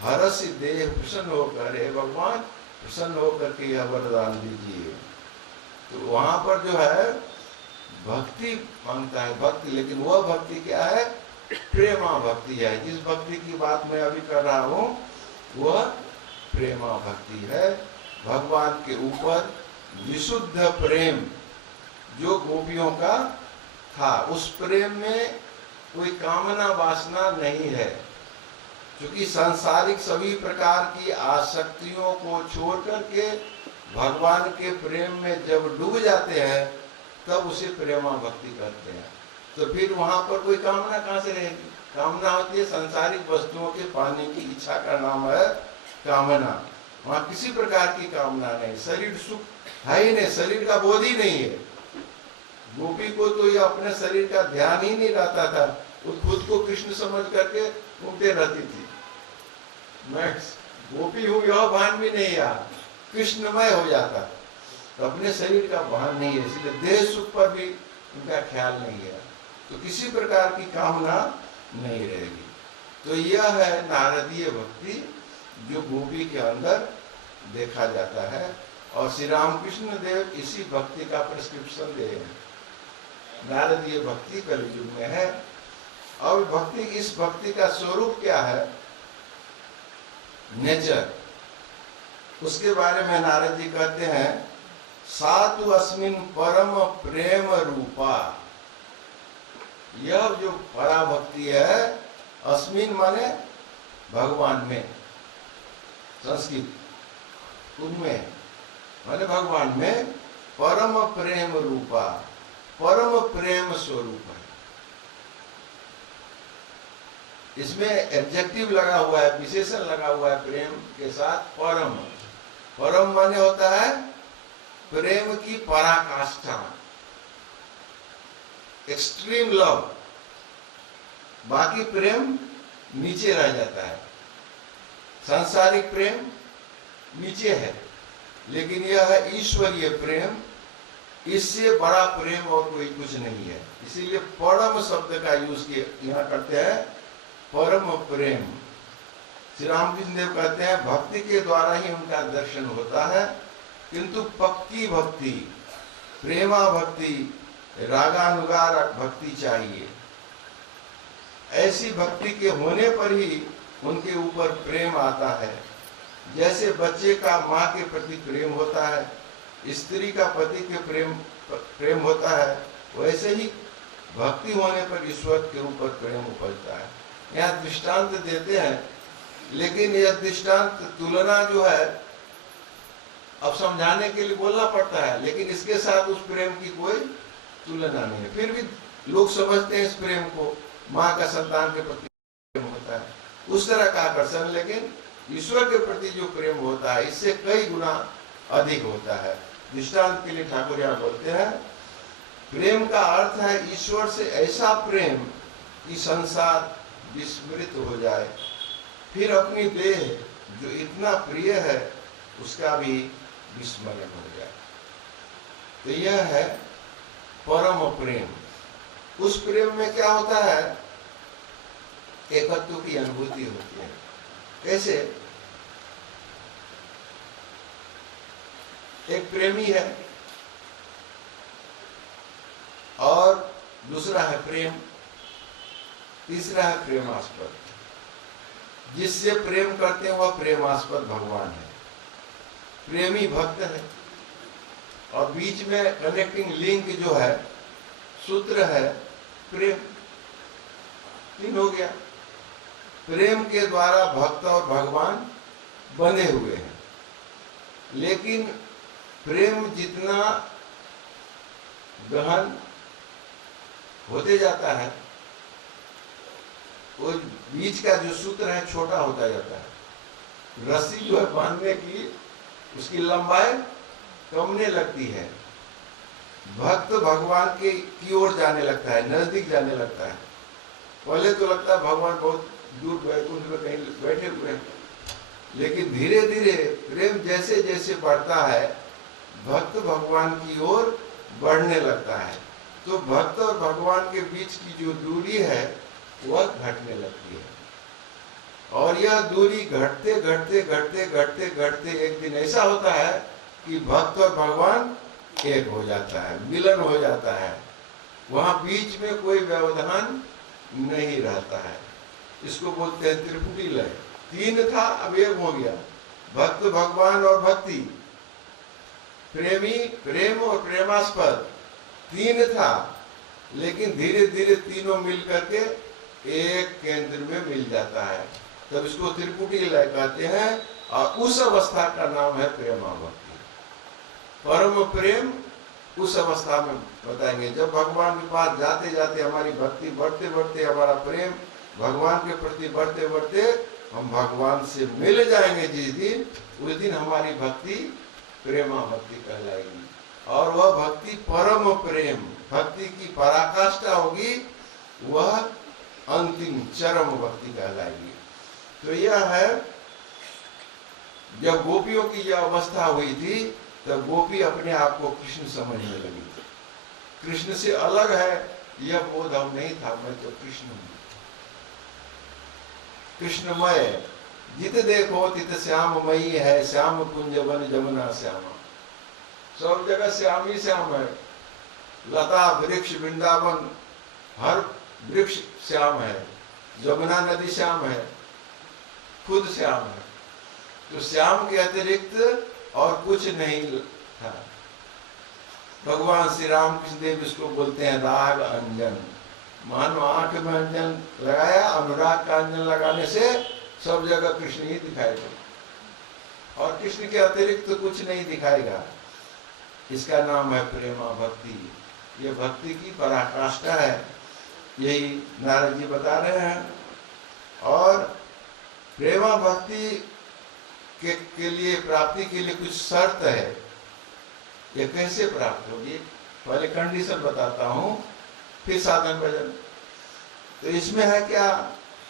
हर्ष देह प्रसन्न होकर, हे भगवान प्रसन्न होकर के यह वरदान दीजिए। तो वहां पर जो है भक्ति मांगता है भक्ति, लेकिन वह भक्ति क्या है? प्रेमा भक्ति है। जिस भक्ति की बात मैं अभी कर रहा हूं वह प्रेमा भक्ति है। भगवान के ऊपर विशुद्ध प्रेम जो गोपियों का था, उस प्रेम में कोई कामना वासना नहीं है। क्योंकि सांसारिक सभी प्रकार की आसक्तियों को छोड़ करके भगवान के प्रेम में जब डूब जाते हैं तब उसे प्रेमा भक्ति करते हैं। तो फिर वहां पर कोई कामना कहां से रहेगी? कामना होती है सांसारिक वस्तुओं के पाने की इच्छा, का नाम है कामना। वहां किसी प्रकार की कामना नहीं, शरीर सुख है ही नहीं, शरीर का बोध ही नहीं है। गोपी को तो ये अपने शरीर का ध्यान ही नहीं रहता था, वो खुद को कृष्ण समझ करके घूमते रहती थी। मैं गोपी हूं यह भान भी नहीं आया, कृष्णमय हो जाता, तो अपने शरीर का भान नहीं है, इसलिए देह सुख पर भी उनका ख्याल नहीं है। तो किसी प्रकार की कामना नहीं रहेगी। तो यह है नारदीय भक्ति जो गोपी के अंदर देखा जाता है। और श्री रामकृष्ण देव इसी भक्ति का प्रिस्क्रिप्शन दे रहे हैं। नारदीय भक्ति कलयुग में है। अब भक्ति, इस भक्ति का स्वरूप क्या है, नेचर, उसके बारे में नारद जी कहते हैं, सातु अस्मिन परम प्रेम रूपा। यह जो परा भक्ति है, अस्मिन माने भगवान में, संस्कृत उनमें माने भगवान में, परम प्रेम रूपा, परम प्रेम स्वरूप है। इसमें एडजेक्टिव लगा हुआ है, विशेषण लगा हुआ है प्रेम के साथ, परम। परम माने होता है प्रेम की पराकाष्ठा, एक्सट्रीम लव। बाकी प्रेम नीचे रह जाता है, सांसारिक प्रेम नीचे है, लेकिन यह है ईश्वरीय प्रेम, इससे बड़ा प्रेम और कोई कुछ नहीं है। इसीलिए परम शब्द का यूज यहाँ करते हैं, परम प्रेम। श्री रामकृष्ण देव कहते हैं भक्ति के द्वारा ही उनका दर्शन होता है, किंतु पक्की भक्ति, प्रेमा भक्ति, रागानुगार भक्ति चाहिए। ऐसी भक्ति के होने पर ही उनके ऊपर प्रेम आता है। जैसे बच्चे का माँ के प्रति प्रेम होता है, स्त्री का पति के प्रेम होता है, वैसे ही भक्ति होने पर ईश्वर के ऊपर प्रेम उपजता है। यहाँ दृष्टांत देते हैं, लेकिन यह दृष्टांत तुलना जो है अब समझाने के लिए बोलना पड़ता है, लेकिन इसके साथ उस प्रेम की कोई तुलना नहीं है। फिर भी लोग समझते हैं इस प्रेम को, माँ का संतान के प्रति प्रेम होता है उस तरह का आकर्षण, लेकिन ईश्वर के प्रति जो प्रेम होता है इससे कई गुना अधिक होता है। दृष्टांत के लिए ठाकुर यहाँ बोलते हैं, प्रेम का अर्थ है ईश्वर से ऐसा प्रेम कि संसार विस्मृत हो जाए, फिर अपनी देह जो इतना प्रिय है उसका भी विस्मरण हो जाए। तो यह है परम प्रेम। उस प्रेम में क्या होता है, एकत्व की अनुभूति होती है। कैसे? एक प्रेमी है और दूसरा है प्रेम, तीसरा है प्रेमास्पद। जिससे प्रेम करते हैं वह प्रेमास्पद भगवान है, प्रेमी भक्त है, और बीच में कनेक्टिंग लिंक जो है, सूत्र है प्रेम। तीन हो गया। प्रेम के द्वारा भक्त और भगवान बंधे हुए हैं, लेकिन प्रेम जितना गहन होते जाता है, वो बीच का जो सूत्र है छोटा होता जाता है। रस्सी जो है बांधने की, उसकी लंबाई कमने लगती है। भक्त भगवान के की ओर जाने लगता है, नजदीक जाने लगता है। पहले तो लगता है भगवान बहुत दूर वैकुंठ में कहीं बैठे हुए हैं, लेकिन धीरे धीरे प्रेम जैसे जैसे बढ़ता है, भक्त भगवान की ओर बढ़ने लगता है। तो भक्त और भगवान के बीच की जो दूरी है वह घटने लगती है, और यह दूरी घटते घटते घटते घटते घटते एक दिन ऐसा होता है कि भक्त और भगवान एक हो जाता है, मिलन हो जाता है। वहां बीच में कोई व्यवधान नहीं रहता है। इसको बोलते हैं त्रिपुटी लय। तीन था, अब एक हो गया। भक्त भगवान और भक्ति, प्रेमी प्रेम और प्रेमास्पद, तीन था, लेकिन धीरे धीरे तीनों मिल करके एक केंद्र में मिल जाता है, तब इसको त्रिपुटी लय कहते हैं। और उस अवस्था का नाम है प्रेमा भक्ति। परम प्रेम उस अवस्था में बताएंगे, जब भगवान के पास जाते जाते हमारी भक्ति बढ़ते बढ़ते, हमारा प्रेम भगवान के प्रति बढ़ते बढ़ते हम भगवान से मिल जाएंगे। जिस दिन, उस दिन हमारी भक्ति प्रेमा भक्ति कहलाएगी, और वह भक्ति परम प्रेम, भक्ति की पराकाष्ठा होगी, वह अंतिम चरम भक्ति कहलाएगी। तो यह है, जब गोपियों की यह अवस्था हुई थी, तब गोपी अपने आप को कृष्ण समझने लगी। कृष्ण से अलग है यह बोध हम नहीं था, मैं तो कृष्ण हूं, कृष्णमय। जित देखो तित श्याममयी है, श्याम कुंज वन जमुना श्यामा। सब जगह श्याम ही श्याम है। लता वृक्ष वृंदावन, हर वृक्ष श्याम है, जमुना नदी श्याम है, खुद श्याम है। तो श्याम के अतिरिक्त और कुछ नहीं था। भगवान श्री राम कृष्ण देव इसको बोलते हैं राग अंजन। मानो आंख में अंजन लगाया, अनुराग का अंजन लगाने से सब जगह कृष्ण ही दिखाई दे, और कृष्ण के अतिरिक्त तो कुछ नहीं दिखाएगा। इसका नाम है प्रेमा भक्ति। ये भक्ति की पराकाष्ठा है, यही नारद जी बता रहे हैं। और प्रेमा भक्ति के लिए, प्राप्ति के लिए कुछ शर्त है। ये कैसे प्राप्त होगी, पहले कंडीशन बताता हूं, फिर साधन भजन। तो इसमें है क्या,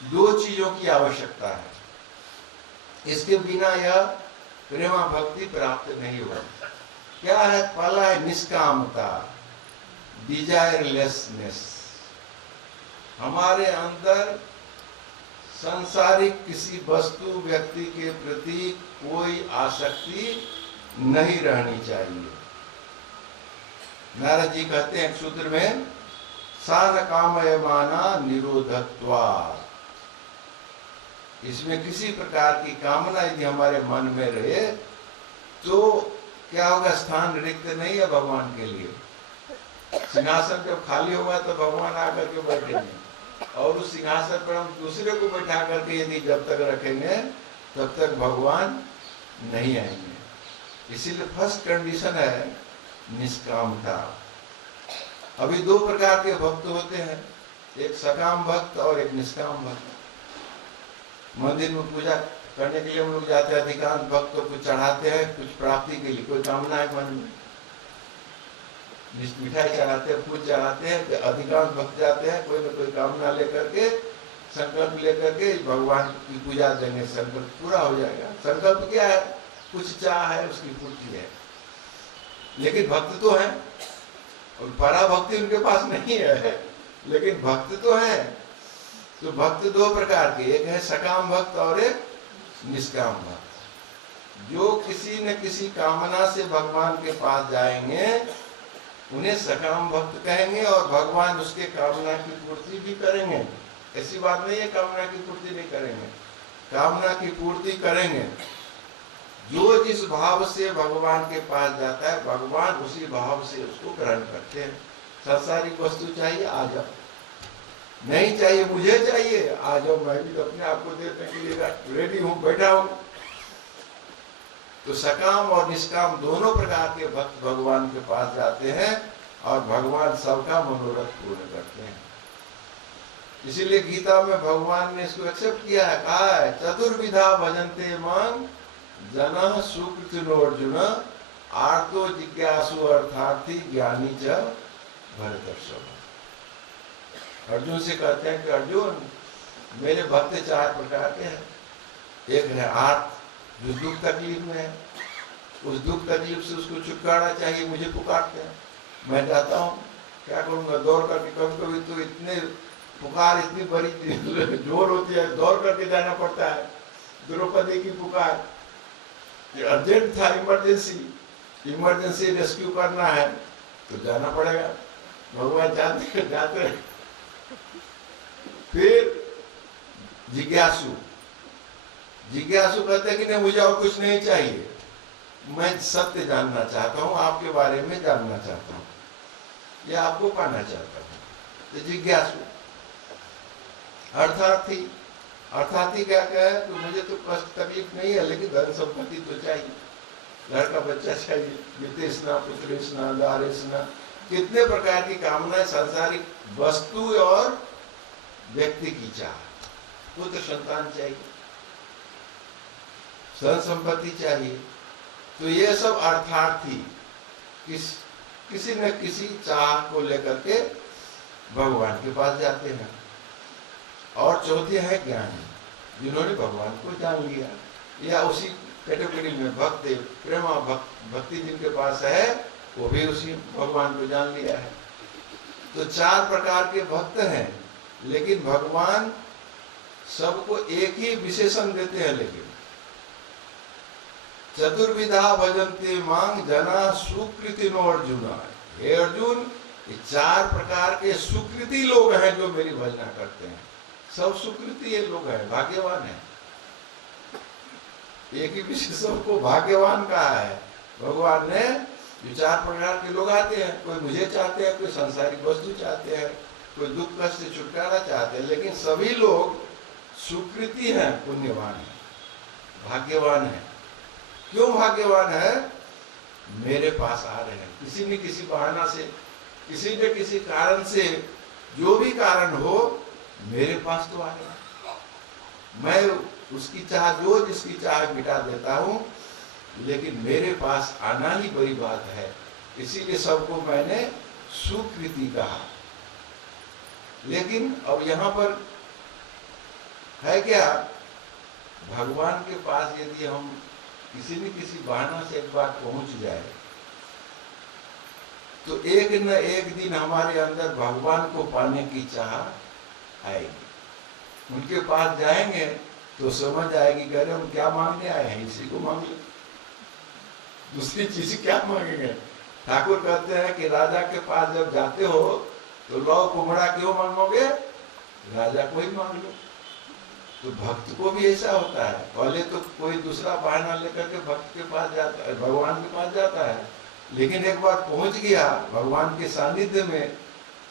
दो चीजों की आवश्यकता है। इसके बिना यह प्रेमा भक्ति प्राप्त नहीं होगा। क्या है? पहला है निष्कामता, डिजायरलेसनेस। हमारे अंदर सांसारिक किसी वस्तु व्यक्ति के प्रति कोई आसक्ति नहीं रहनी चाहिए। नारद जी कहते हैं एक सूत्र में, सान कामयमाना निरोधत्वात्। इसमें किसी प्रकार की कामना यदि हमारे मन में रहे तो क्या होगा, स्थान रिक्त नहीं है भगवान के लिए। सिंहासन जब खाली होगा तो भगवान आकर के बैठेंगे, और उस सिंहासन पर हम दूसरे को बैठा करके यदि जब तक रखेंगे तब तक भगवान नहीं आएंगे। इसीलिए फर्स्ट कंडीशन है निष्कामता। अभी दो प्रकार के भक्त होते हैं, एक सकाम भक्त और एक निष्काम भक्त। मंदिर में पूजा करने के लिए हम लोग जाते हैं, अधिकांश भक्त को चढ़ाते हैं कुछ प्राप्ति के लिए, कोई कामना है मन में, मिठाई चढ़ाते हैं, फूल चढ़ाते हैं। अधिकांश भक्त जाते हैं कोई न कोई कामना लेकर के, संकल्प लेकर के भगवान की पूजा देंगे, संकल्प पूरा हो जाएगा। संकल्प क्या है? कुछ चाह है, उसकी पूर्ति है। लेकिन भक्त तो है, और पराभक्ति उनके पास नहीं है, लेकिन भक्त तो है। तो भक्त दो प्रकार के, एक है सकाम भक्त और एक निष्काम भक्त। जो किसी न किसी कामना से भगवान के पास जाएंगे उन्हें सकाम भक्त कहेंगे, और भगवान उसके कामना की पूर्ति भी करेंगे। ऐसी बात नहीं है कामना की पूर्ति नहीं करेंगे, कामना की पूर्ति करेंगे। जो जिस भाव से भगवान के पास जाता है भगवान उसी भाव से उसको ग्रहण करते हैं। सांसारिक वस्तु चाहिए, आ जाओ, नहीं चाहिए मुझे चाहिए, आ जाओ, मैं भी तो अपने आप को देने के लिए रेडी हूं, बैठा हूं। तो सकाम और निष्काम दोनों प्रकार के भक्त भगवान के पास जाते हैं और भगवान सबका मनोरथ पूर्ण करते हैं। इसीलिए गीता में भगवान ने इसको एक्सेप्ट किया है, कहा है चतुर्विधा भजन्ते मां जनः सुकृतिनो अर्जुन आर्तो जिज्ञासु अर्थार्थी ज्ञानी च भरतर्षभ। अर्जुन से कहते हैं कि अर्जुन मेरे भक्त 4 प्रकार के हैं। एक है आर्त, जो दुख तकलीफ में है, उस दुख तकलीफ से उसको छुटकारा चाहिए, मुझे पुकारते हैं, मैं जाता हूँ, क्या करूँगा, दौड़ करके, कभी कभी तो इतने पुकार इतनी बड़ी जोर होती है, दौड़ करके जाना पड़ता है। द्रौपदी की पुकार अर्जेंट था, इमरजेंसी रेस्क्यू करना है तो जाना पड़ेगा, भगवान जाते। फिर जिज्ञासु कहते हैं कि नहीं मुझे और कुछ नहीं चाहिए, मैं सत्य जानना चाहता हूँ, आपके बारे में जानना चाहता हूँ या आपको पाना चाहता हूँ, तो जिज्ञासु। अर्थार्थी क्या है, तो मुझे तो कष्ट तकलीफ नहीं है लेकिन धन संपत्ति तो चाहिए, लड़का बच्चा चाहिए, वित्तेष्णा पुत्रेष्णा दारेष्णा, कितने प्रकार की कामनाएं, सांसारिक वस्तु और व्यक्ति की चाह, पुत्र संतान चाहिए, धन संपत्ति चाहिए। तो ये सब अर्थार्थी किसी न किसी चाह को लेकर के भगवान के पास जाते हैं। और चौथे है ज्ञानी, जिन्होंने भगवान को जान लिया, या उसी कैटेगरी में भक्त, प्रेमा भक्ति जिनके पास है वो भी उसी भगवान को जान लिया है। तो 4 प्रकार के भक्त हैं, लेकिन भगवान सबको एक ही विशेषण देते हैं। लेकिन चतुर्विधा भजन्ते मां जना सुकृतिनो अर्जुन, हे अर्जुन ये 4 प्रकार के सुकृति लोग हैं जो मेरी भजना करते हैं। सब सुकृति ये लोग हैं, भाग्यवान है। एक ही विशेषण को भाग्यवान कहा है भगवान ने। जो 4 प्रकार के लोग आते हैं, कोई मुझे चाहते हैं, कोई सांसारिक वस्तु चाहते हैं, कोई दुख कष्ट से छुटकारा चाहते हैं, लेकिन सभी लोग सुकृति हैं, पुण्यवान है, भाग्यवान है। क्यों भाग्यवान है? मेरे पास आ रहे हैं, किसी न किसी बहाना से, किसी न किसी कारण से, जो भी कारण हो मेरे पास तो आ रहे हैं। मैं उसकी चाह, जो जिसकी चाह मिटा देता हूं, लेकिन मेरे पास आना ही बड़ी बात है। इसीलिए सबको मैंने सुकृति कहा। लेकिन अब यहां पर है क्या, भगवान के पास यदि हम किसी न किसी बहाना से एक बार पहुंच जाए तो एक न एक दिन हमारे अंदर भगवान को पाने की चाह आएगी। उनके पास जाएंगे तो समझ आएगी कि अरे हम क्या मांगने आए हैं, इसी को मांग लो, दूसरी चीज क्या मांगेंगे। ठाकुर कहते हैं कि राजा के पास जब जाते हो तो लौ कुमड़ा क्यों मांगोगे, राजा को ही मांग लो। तो भक्त को भी ऐसा होता है, पहले तो कोई दूसरा बहाना लेकर के भक्त के पास जाता है, भगवान के पास जाता है, लेकिन एक बार पहुंच गया भगवान के सानिध्य में,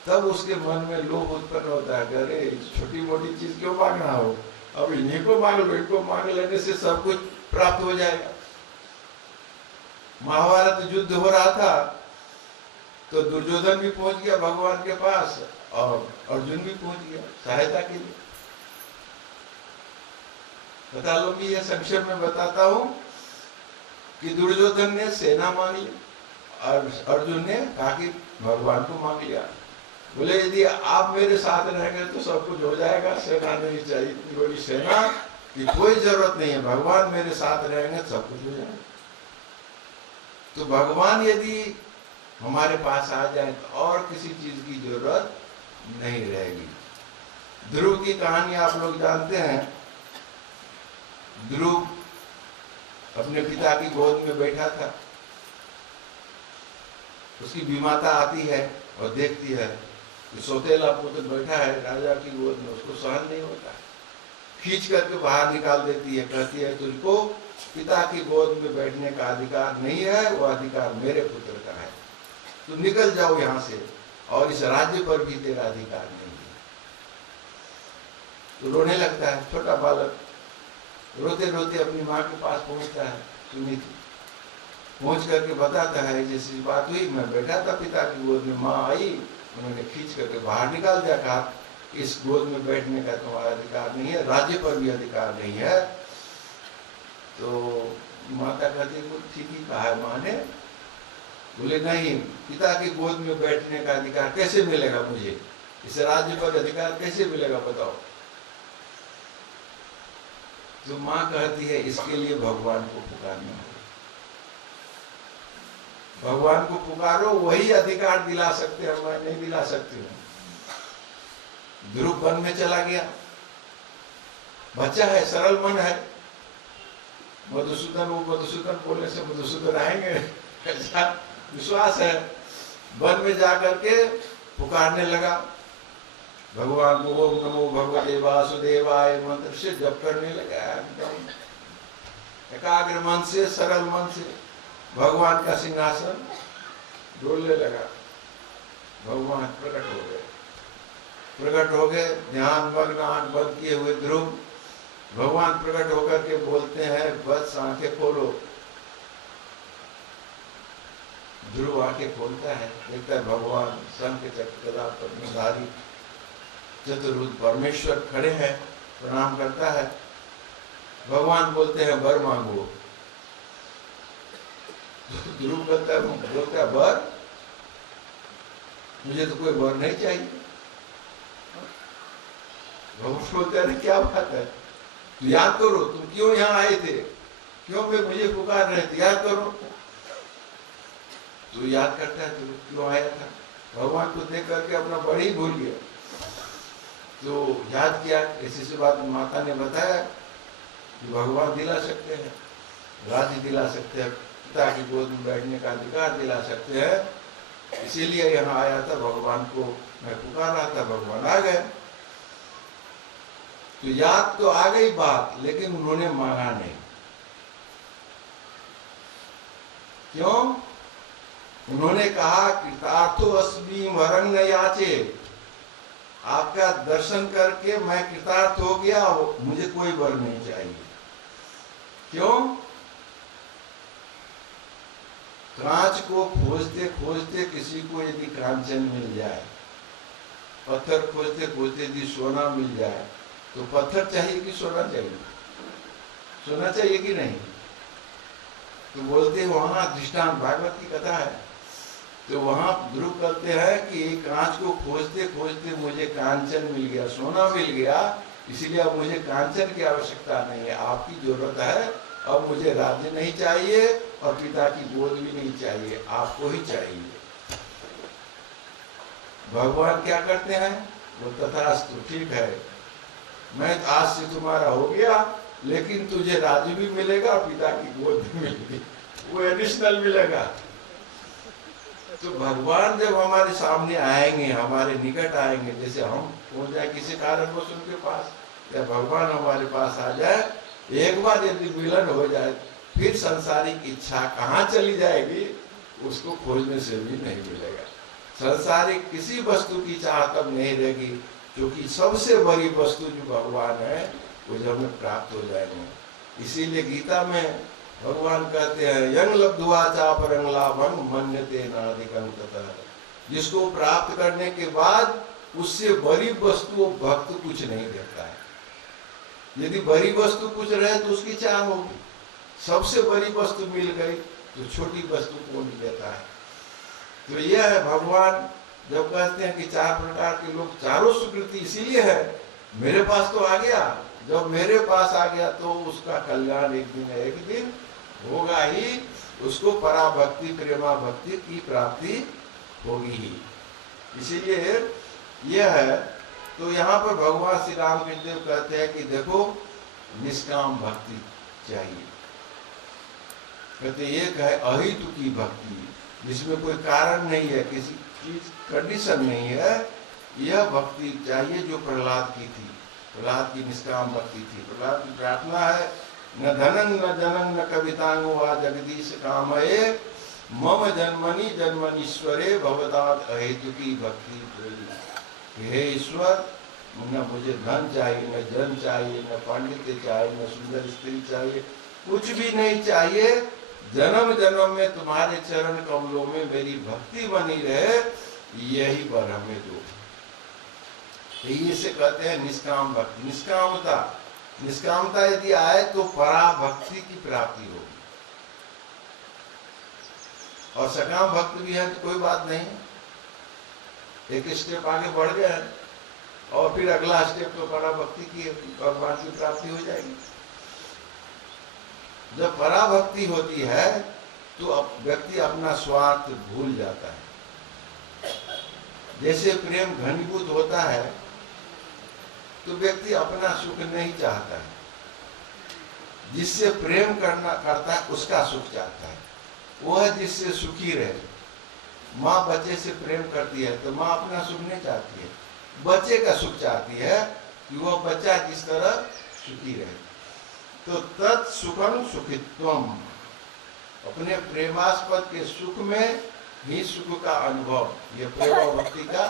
तब उसके मन में लोभ उत्पन्न होता है, अरे छोटी मोटी चीज क्यों मांगना हो, अब इन्हीं को मांग लो, इनको मांग लेने से सब कुछ प्राप्त हो जाएगा। महाभारत युद्ध हो रहा था तो दुर्योधन भी पहुंच गया भगवान के पास और अर्जुन भी पहुंच गया सहायता के लिए। बता लो कि यह संक्षेप में बताता हूं कि दुर्योधन ने सेना मांग ली और अर्जुन ने कहा कि भगवान को मांग लिया। बोले यदि आप मेरे साथ रहेंगे तो सब कुछ हो जाएगा, सेना नहीं चाहिए, इतनी बड़ी सेना की कोई जरूरत नहीं है, भगवान मेरे साथ रहेंगे सब कुछ हो जाएगा। तो भगवान यदि हमारे पास आ जाए तो और किसी चीज की जरूरत नहीं रहेगी। ध्रुव की कहानी आप लोग जानते हैं। ध्रुव अपने पिता की गोद में बैठा था, उसकी विमाता आती है और देखती है कि सौतेला पुत्र बैठा है राजा की गोद में, उसको सहन नहीं होता, खींच करके बाहर निकाल देती है, कहती है तुझको पिता की गोद में बैठने का अधिकार नहीं है, वो अधिकार मेरे पुत्र का है, तो निकल जाओ यहाँ से, और इस राज्य पर भी तेरा अधिकार नहीं है। तो रोने लगता है छोटा बालक, रोते रोते अपनी माँ के पास पहुंचता है, सुनीति पहुंच करके बताता है जैसी बात हुई, मैं बैठा था पिता की गोद में, माँ आई, उन्होंने खींच करके बाहर निकाल दिया, कहा इस गोद में बैठने का तुम्हारा अधिकार नहीं है, राज्य पर भी अधिकार नहीं है। तो माता कहती है ठीक ही कहा है माँ ने। बोले नहीं, पिता की गोद में बैठने का अधिकार कैसे मिलेगा मुझे, इस राज्य पर अधिकार कैसे मिलेगा बताओ। तो माँ कहती है इसके लिए भगवान को पुकारना है, भगवान को पुकारो, वही अधिकार दिला सकते हैं, मैं नहीं दिला सकती हूँ। ध्रुव वन में चला गया, बच्चा है, सरल मन है, मधुसूदन, वो मधुसूदन बोलने से मधुसूदन आएंगे ऐसा विश्वास है। वन में जाकर के पुकारने लगा, भगवान को ओम नमो भगवते वासुदेवाय मंत्र से जप करने लगा, एकदम एकाग्र मन से, सरल मन से भगवान का सिंहासन डोलने लगा। भगवान प्रकट हो गए, ध्यान मग्न आंख बंद किए हुए ध्रुव, भगवान प्रकट होकर के बोलते हैं बस आंखें खोलो। ध्रुव आंखें खोलता है, देखता है भगवान शंख चक्र गदा पद्मधारी चतुर्भुज परमेश्वर खड़े हैं, प्रणाम करता है। भगवान बोलते हैं वर मांगो। ध्रुव बोलता है वर, मुझे तो कोई वर नहीं चाहिए। भगवान बोलते हैं क्या बात है, तो याद करो तुम क्यों यहाँ आए थे, क्यों वे मुझे पुकार रहे थे, याद करो। तो याद करता है तो क्यों आया था, भगवान को देख करके अपना बड़ी भूल गया। तो याद किया, ऐसी बात माता ने बताया कि भगवान दिला सकते हैं, राज्य दिला सकते हैं, पिता की गोद में बैठने का अधिकार दिला सकते हैं, इसीलिए यहाँ आया था, भगवान को मैं पुकार रहा था, भगवान आ गए। तो याद तो आ गई बात, लेकिन उन्होंने मांगा नहीं। क्यों? उन्होंने कहा कृतार्थो अस्मि वरं न याचे, आपका दर्शन करके मैं कृतार्थ हो गया, मुझे कोई वर नहीं चाहिए। क्यों? कांच को खोजते खोजते किसी को यदि कांचन मिल जाए, पत्थर खोजते खोजते यदि सोना मिल जाए, तो पत्थर चाहिए कि सोना चाहिए? सोना चाहिए कि नहीं? तो बोलते वहां दृष्टांत भागवत की कथा है, तो वहां ध्रुव कहते हैं कि कांच को खोजते खोजते मुझे कांचन मिल गया, सोना मिल गया, इसलिए अब मुझे कांचन की आवश्यकता नहीं है, आपकी जरूरत है। अब मुझे राज्य नहीं चाहिए और पिता की गोद भी नहीं चाहिए, आपको ही चाहिए। भगवान क्या करते हैं, वो तथास्तु, ठीक है, मैं आज से तुम्हारा हो गया, लेकिन तुझे राज्य भी मिलेगा, पिता की गोद भी मिलेगी, वो एडिशनल मिलेगा। तो भगवान जब हमारे सामने आएंगे, हमारे निकट आएंगे, जैसे हम पहुंच जाए किसी कारणवश उनके पास, या भगवान हमारे पास आ जाए, एक बार यदि मिलन हो जाए, फिर संसारिक इच्छा कहाँ चली जाएगी, उसको खोजने से भी नहीं मिलेगा। संसारिक किसी वस्तु की चाह तब नहीं रहेगी, क्योंकि सबसे बड़ी वस्तु जो भगवान है वो जब हमें प्राप्त हो जाएंगे। इसीलिए गीता में भगवान कहते हैं यंग लब्ध्वा चापरं लाभं मन्यते नाधिकं ततः, जिसको प्राप्त करने के बाद उससे बड़ी वस्तु भक्त कुछ नहीं देता है। यदि बड़ी वस्तु कुछ रहे तो उसकी चाह होगी, सबसे बड़ी वस्तु मिल गई तो छोटी वस्तु कौन देता है। तो यह है भगवान जब कहते हैं कि चार प्रकार के लोग, चारों स्वीकृति इसीलिए है, मेरे पास तो आ गया, जब मेरे पास आ गया तो उसका कल्याण एक दिन होगा ही, उसको पराभक्ति प्रेमा भक्ति की प्राप्ति होगी ही। इसीलिए यह है। तो यहाँ पर भगवान श्री राम देव कहते हैं कि देखो निष्काम भक्ति चाहिए। कहते एक है अहितु की भक्ति, जिसमें कोई कारण नहीं है, किसी चीज कंडीशन नहीं है, यह भक्ति चाहिए जो प्रहलाद की थी। प्रहलाद की निष्काम भक्ति थी। प्रहलाद की प्रार्थना है, न धनन न जनन न कवितांगो वा जगदीश कामये मम जन्मनि जन्मनीश्वरे भवदात अहेतु की भक्ति प्रयी। हे ईश्वर, न मुझे धन चाहिए, न जन चाहिए, न पांडित्य चाहिए, न सुंदर स्त्री चाहिए, कुछ भी नहीं चाहिए। जन्म जन्म में तुम्हारे चरण कमलों में मेरी भक्ति बनी रहे, यही वर हमें दो। इसे कहते हैं निष्काम भक्ति। निष्कामता, निष्कामता यदि आए तो पराभक्ति की प्राप्ति होगी। और सकाम भक्त भी है तो कोई बात नहीं, एक स्टेप आगे बढ़ गए और फिर अगला स्टेप तो पराभक्ति की, भगवान की प्राप्ति हो जाएगी। जब पराभक्ति होती है तो व्यक्ति अपना स्वार्थ भूल जाता है। जैसे प्रेम घनीभूत होता है तो व्यक्ति अपना सुख नहीं चाहता है, जिससे प्रेम करता है उसका सुख चाहता है, वह जिससे सुखी रहे। माँ बच्चे से प्रेम करती है तो माँ अपना सुख नहीं चाहती है, बच्चे का सुख चाहती है कि वह बच्चा जिस तरह सुखी रहे। तो तत्सुखम सुखित्वम, अपने प्रेमास्पद के सुख में ही सुख का अनुभव, यह प्रेम भक्ति का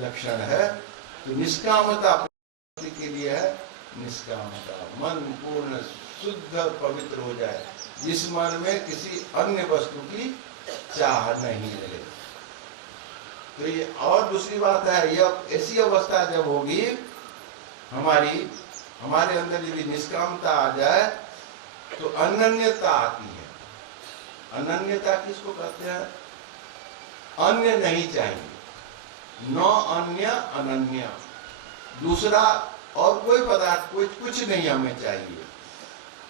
लक्षण है। तो निष्कामता के लिए है, निष्कामता मन पूर्ण शुद्ध पवित्र हो जाए, जिस मन में किसी अन्य वस्तु की चाह नहीं रहे। तो ये और दूसरी बात है, यह ऐसी अवस्था जब होगी हमारे अंदर यदि निष्कामता आ जाए तो अनन्यता आती है। अनन्यता किसको कहते हैं? अन्य नहीं चाहिए, न अन्य अनन्य, दूसरा और कोई पदार्थ, कोई कुछ नहीं हमें चाहिए।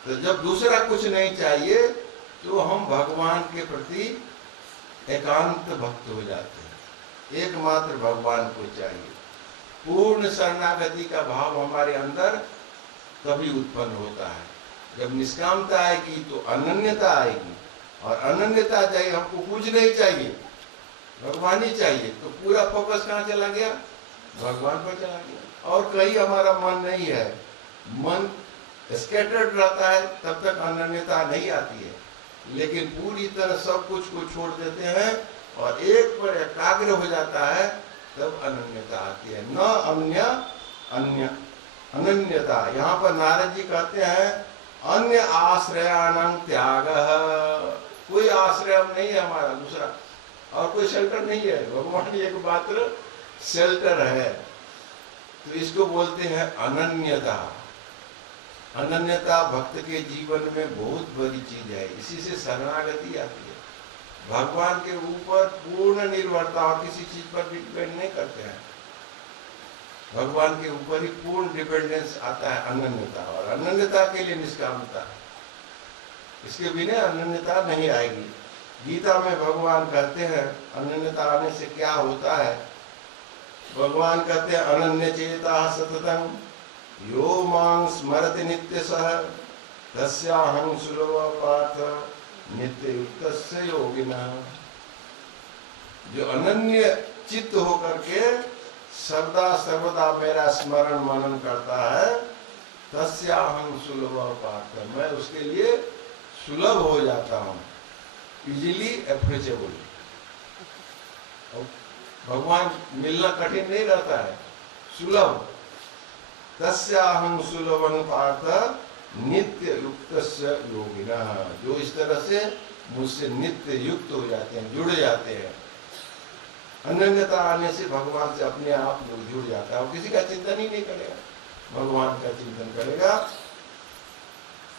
तो जब दूसरा कुछ नहीं चाहिए तो हम भगवान के प्रति एकांत भक्त हो जाते हैं, एकमात्र भगवान को चाहिए। पूर्ण शरणागति का भाव हमारे अंदर तभी उत्पन्न होता है। जब निष्कामता आएगी तो अनन्यता आएगी, और अनन्यता चाहिए, हमको कुछ नहीं चाहिए, भगवान ही चाहिए। तो पूरा फोकस कहाँ चला गया? भगवान पर चला गया, और कहीं हमारा मन नहीं है, मन स्कैटर्ड रहता है, तब तक अनन्यता नहीं आती है। लेकिन पूरी तरह सब कुछ को छोड़ देते हैं और एक पर एकाग्र हो जाता है, तब अनन्यता आती है। न अन्य अन्य अनन्यता। यहाँ पर नारद जी कहते हैं अन्य आश्रयानं त्याग, कोई आश्रय नहीं है हमारा दूसरा, और कोई शेल्टर नहीं है, भगवान एक मात्र शेल्टर है। तो इसको बोलते हैं अनन्यता। अनन्यता भक्त के जीवन में बहुत बड़ी चीज है, इसी से शरणागति आती है। भगवान के ऊपर पूर्ण निर्भरता, और किसी चीज पर डिपेंड नहीं करते हैं, भगवान के ऊपर ही पूर्ण डिपेंडेंस आता है अनन्यता। और अनन्यता के लिए निष्कामता, इसके बिना अनन्यता नहीं आएगी। गीता में भगवान कहते हैं अनन्यता आने से क्या होता है। भगवान कहते हैं अनन्य चेता सततं यो मां स्मरति नित्यशः तस्याहं सुलभ पार्थ नित्य युक्तस्य योगिनः। जो अनन्य चित्त होकर के सदा सर्वदा मेरा स्मरण मनन करता है, तस्याहं सुलभ पार्थ, मैं उसके लिए सुलभ हो जाता हूँ, इजीली अप्रोचेबल। भगवान मिलना कठिन नहीं रहता है, सुलभ। तस्याहं सुलभं पार्थ नित्य युक्तस्य योगिनः, जो इस तरह से मुझसे नित्य युक्त हो जाते हैं, जुड़ जाते हैं। अनन्यता आने से भगवान से अपने आप लोग जुड़ जाता है, और किसी का चिंतन ही नहीं करेगा, भगवान का चिंतन करेगा।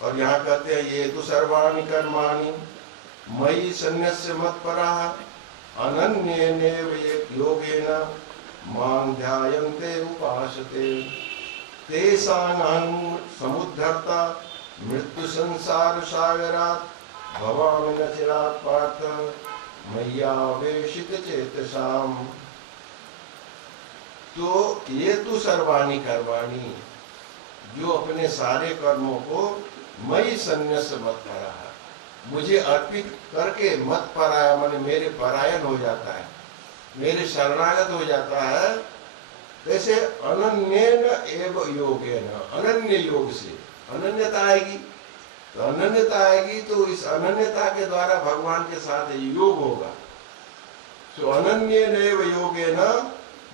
और यहाँ कहते हैं ये तो सर्वाणि कर्माणि मयि सन्न्यस्य मत्पराः अनन्येनैव योगेन मां ध्यायन्ते उपासते तेषां समुद्धर्ता मृत्यु संसार सागरात् भवामि न चिरात् पार्थ मय्यावेशित चेतसाम्। तो ये तो सर्वाणि कर्माणि, जो अपने सारे कर्मों को मई संन्यास मत पराया, मुझे अर्पित करके मत पराया, माने मेरे परायण हो जाता है, मेरे शरणागत हो जाता है, जैसे अनन्येन एव योगेन, अनन्य योग से अनन्यता आएगी। तो अनन्यता आएगी तो इस अनन्यता के द्वारा भगवान के साथ योग होगा। तो अनन्येन एव योगेन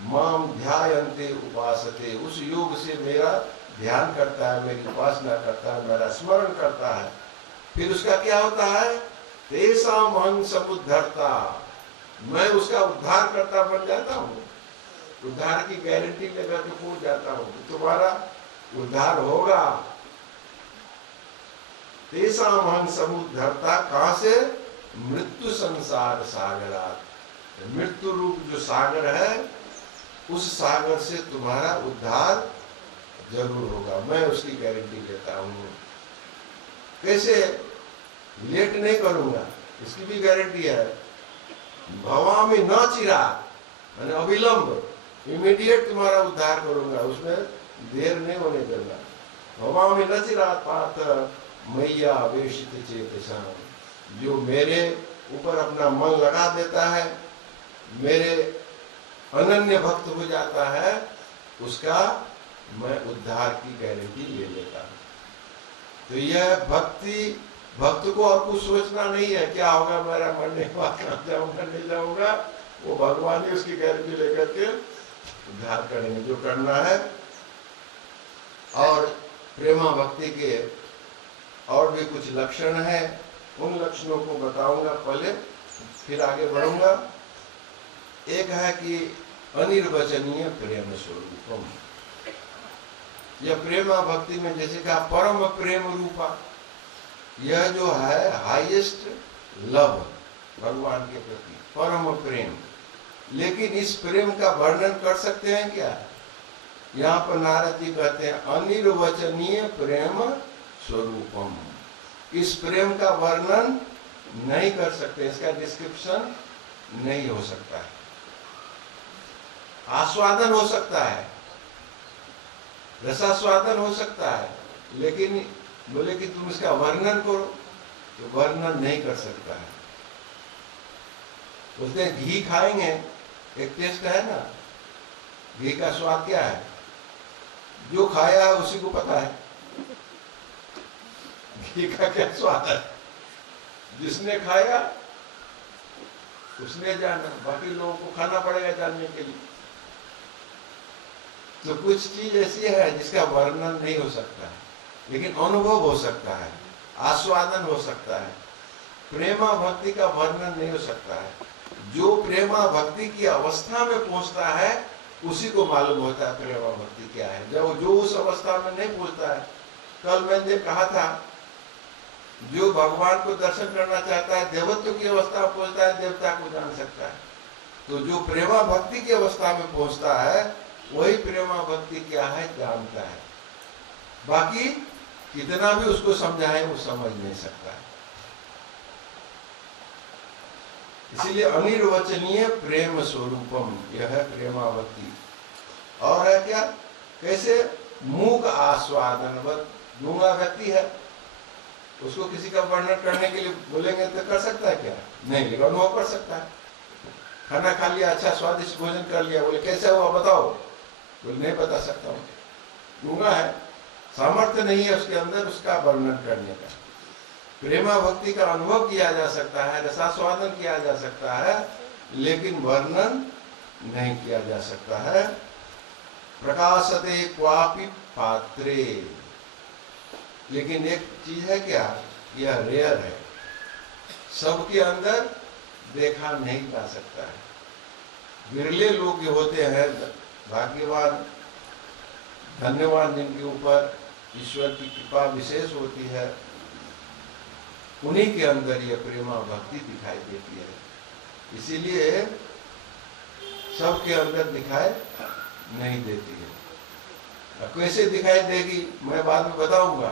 माम ध्यायन्ते उपासते, उस योग से मेरा ध्यान करता है, मेरी उपासना करता है, मेरा स्मरण करता है। फिर उसका क्या होता है, तेषाम अहं समुद्धर्ता, मैं उसका उद्धार करता बन जाता हूँ, उद्धार की गारंटी लेकर के पहुंच जाता हूँ, तुम्हारा उद्धार होगा। तेषाम अहं समुद्धर्ता, कहां से, मृत्यु संसार सागरात, मृत्यु रूप जो सागर है उस सागर से तुम्हारा उद्धार जरूर होगा, मैं उसकी गारंटी लेता हूँ। कैसे, लेट नहीं करूंगा, इसकी भी गारंटी है। भवामि न चिरात्, मैंने अविलंब, इमीडिएट तुम्हारा उद्धार करूंगा, उसमें देर नहीं होने देगा। भवामि न चिरात् पार्थ मैया आवेशित चेतसा, जो मेरे ऊपर अपना मन लगा देता है, मेरे अनन्य भक्त हो जाता है, उसका मैं उद्धार की गारंटी ले लेता हूँ। तो यह भक्ति, भक्त को और कुछ सोचना नहीं है, क्या होगा मेरा मरने के बाद, जाऊंगा नहीं जाऊंगा, वो भगवान ही उसकी गारंटी लेकर के उद्धार करेंगे जो करना है। और प्रेमा भक्ति के और भी कुछ लक्षण है, उन लक्षणों को बताऊंगा पहले, फिर आगे बढ़ूंगा। एक है कि अनिर्वचनीय प्रेम स्वरूपम, यह प्रेमा भक्ति में जैसे कहा परम प्रेम रूपा, यह जो है हाईएस्ट लव भगवान के प्रति, परम प्रेम। लेकिन इस प्रेम का वर्णन कर सकते हैं क्या? यहाँ पर नारद जी कहते हैं अनिर्वचनीय प्रेम स्वरूपम, इस प्रेम का वर्णन नहीं कर सकते, इसका डिस्क्रिप्शन नहीं हो सकता है। आस्वादन हो सकता है, रसास्वादन हो सकता है, लेकिन बोले कि तुम इसका वर्णन करो, तो वर्णन नहीं कर सकता है। बोलते हैं घी खाएंगे, एक टेस्ट है ना, घी का स्वाद क्या है, जो खाया है उसी को पता है घी का क्या स्वाद है। जिसने खाया उसने जाना, बाकी लोगों को खाना पड़ेगा जानने के लिए। तो कुछ चीज ऐसी है जिसका वर्णन नहीं हो सकता है, लेकिन अनुभव हो सकता है, आस्वादन हो सकता है। प्रेमा भक्ति का वर्णन नहीं हो सकता है। जो प्रेमा भक्ति की अवस्था में पहुंचता है उसी को मालूम होता है प्रेमा भक्ति क्या है। जब जो उस अवस्था में नहीं पहुंचता है, कल मैंने कहा था, जो भगवान को दर्शन करना चाहता है, देवत्व की अवस्था में पहुंचता है, देवता को जान सकता है। तो जो प्रेमा भक्ति की अवस्था में पहुंचता है वही प्रेमा भक्ति क्या है जानता है। बाकी कितना भी उसको समझाए वो समझ नहीं सकता है। इसलिए अनिर्वचनीय प्रेम स्वरूपम, यह है प्रेमा भक्ति। और है क्या, कैसे, मूक आस्वादनवत, गूंगा व्यक्ति है, उसको किसी का वर्णन करने के लिए बोलेंगे तो कर सकता है क्या? नहीं, लेकिन अनुभव कर सकता है। खाना खा लिया, अच्छा स्वादिष्ट भोजन कर लिया, बोले कैसा हुआ बताओ, बोले नहीं बता सकता हूँ, गूंगा है, सामर्थ्य नहीं है उसके अंदर उसका वर्णन करने का। प्रेमा भक्ति का अनुभव किया जा सकता है, रसास्वादन किया जा सकता है, लेकिन वर्णन नहीं किया जा सकता है। प्रकाशते क्वापि पात्रे, लेकिन एक चीज है क्या, यह रेयर है, सबके अंदर देखा नहीं जा सकता है। विरले लोग जो होते हैं, भाग्यवान धन्यवान जिनके ऊपर ईश्वर की कृपा विशेष होती है, उन्हीं के अंदर यह प्रेमा भक्ति दिखाई देती है। इसीलिए सबके अंदर दिखाई नहीं देती है। कैसे दिखाई देगी मैं बाद में बताऊंगा,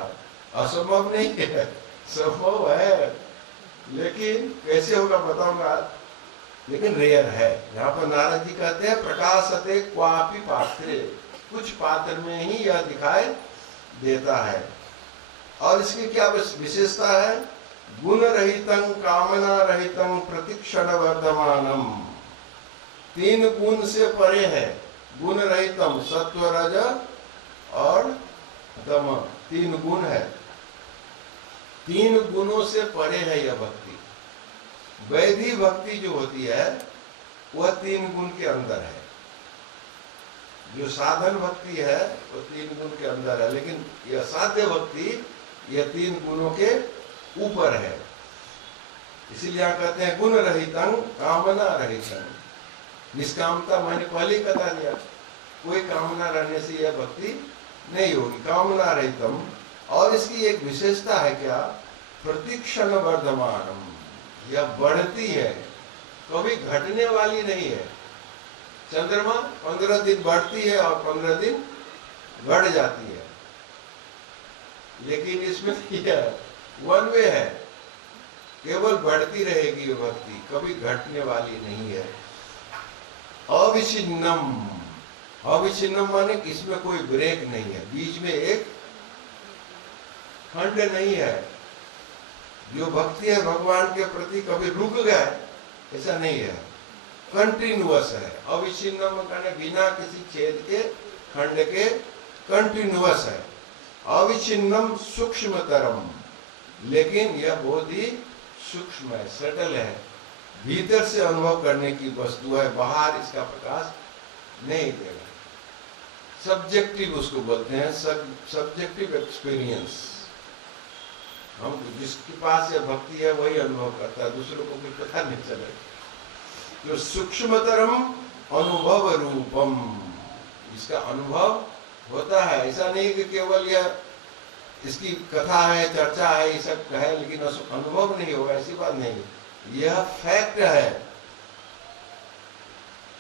असंभव नहीं है, संभव है, लेकिन कैसे होगा बताऊंगा, लेकिन रेयर है। यहाँ पर नारद जी कहते हैं प्रकाशते क्वापि पात्रे, कुछ पात्र में ही यह दिखाई देता है। और इसकी क्या विशेषता है? गुण रहितं कामना रहितं प्रतिक्षण वर्धमानम। 3 गुण से परे है। गुण रहितम, सत्व रज और तम, 3 गुण है। 3 गुणों से परे है यह भक्ति। वैधि भक्ति जो होती है वह 3 गुण के अंदर है। जो साधन भक्ति है वो 3 गुण के अंदर है, लेकिन यह साध्य भक्ति यह 3 गुणों के ऊपर है। इसीलिए यहाँ कहते हैं गुण रहितं कामना रहितं। निष्कामता मैंने पहले बता दिया, कोई कामना रहने से यह भक्ति नहीं होगी। कामना रहितम। और इसकी एक विशेषता है क्या? प्रतिक्षण वर्धमानम। यह बढ़ती है, कभी घटने वाली नहीं है। चंद्रमा 15 दिन बढ़ती है और 15 दिन घट जाती है, लेकिन इसमें यह वन वे है, केवल बढ़ती रहेगी ये भक्ति, कभी घटने वाली नहीं है। अविच्छिन्नम। अविच्छिन्नम माने इसमें कोई ब्रेक नहीं है, बीच में एक खंड नहीं है। जो भक्ति है भगवान के प्रति कभी रुक गए ऐसा नहीं है, कंटिन्यूअस है। अविच्छिन्नम माने बिना किसी छेद के, खंड के, कंटिन्यूअस है। अविच्छिन्नम सूक्ष्मतरम, लेकिन यह बहुत ही सूक्ष्म है, सटल है, भीतर से अनुभव करने की वस्तु है, बाहर इसका प्रकाश नहीं देगा। सब्जेक्टिव उसको बोलते हैं, सब्जेक्टिव एक्सपीरियंस। हम जिसके पास यह भक्ति है वही अनुभव करता है, दूसरों को कोई पता नहीं चलेगा। जो सूक्ष्मतरम अनुभव रूपम, इसका अनुभव होता है। ऐसा नहीं कि केवल यह इसकी कथा है, चर्चा है, ये सब है, लेकिन अनुभव नहीं होगा, ऐसी बात नहीं। यह फैक्ट है,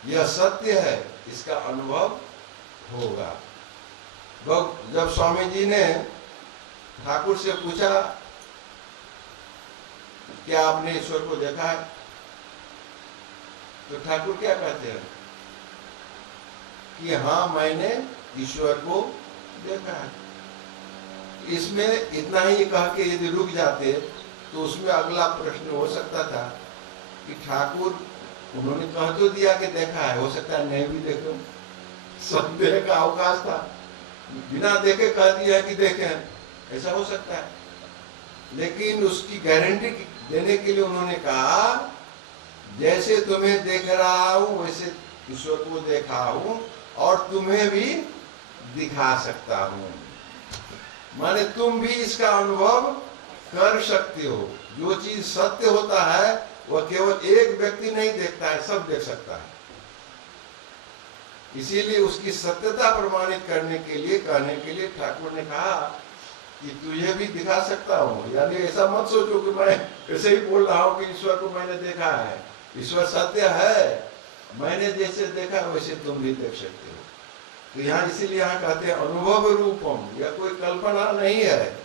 यह सत्य है, इसका अनुभव होगा। जब स्वामी जी ने ठाकुर से पूछा क्या आपने ईश्वर को देखा है, तो ठाकुर क्या कहते हैं कि हाँ मैंने ईश्वर को देखा है। इसमें इतना ही कह के यदि रुक जाते तो उसमें अगला प्रश्न हो सकता था कि ठाकुर उन्होंने कह तो दिया कि देखा है, हो सकता है नहीं भी देखो, संदेह का अवकाश था। बिना देखे कह दिया कि देखे, ऐसा हो सकता है। लेकिन उसकी गारंटी देने के लिए उन्होंने कहा जैसे तुम्हें देख रहा हूं वैसे ईश्वर को देखा हूं और तुम्हें भी दिखा सकता हूं। माने तुम भी इसका अनुभव कर सकते हो। जो चीज सत्य होता है वह केवल एक व्यक्ति नहीं देखता है, सब देख सकता है। इसीलिए उसकी सत्यता प्रमाणित करने के लिए, कहने के लिए ठाकुर ने कहा कि तुझे भी दिखा सकता हूँ। यानी ऐसा मत सोचो कि मैं ऐसे ही बोल रहा हूँ कि ईश्वर को मैंने देखा है। ईश्वर सत्य है, मैंने जैसे देखा वैसे तुम भी देख सकते हो। तो यहाँ इसीलिए यहाँ कहते हैं अनुभव रूपम, यह कोई कल्पना नहीं है।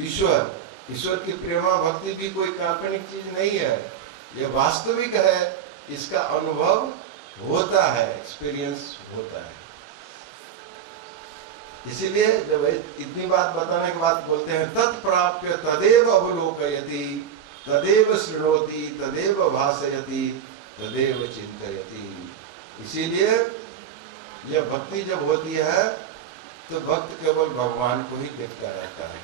ईश्वर की प्रेमा भक्ति भी कोई काल्पनिक चीज नहीं है, यह वास्तविक है। इसका अनुभव होता है, एक्सपीरियंस होता है। इसीलिए जब इतनी बात बताने के बाद बोलते हैं तत्प्राप्य तदेव अवलोकयति, तदेव शृणोति, तदेव भाषयति, तदेव चिंतयति। इसीलिए यह भक्ति जब होती है तो भक्त केवल भगवान को ही देखता रहता है।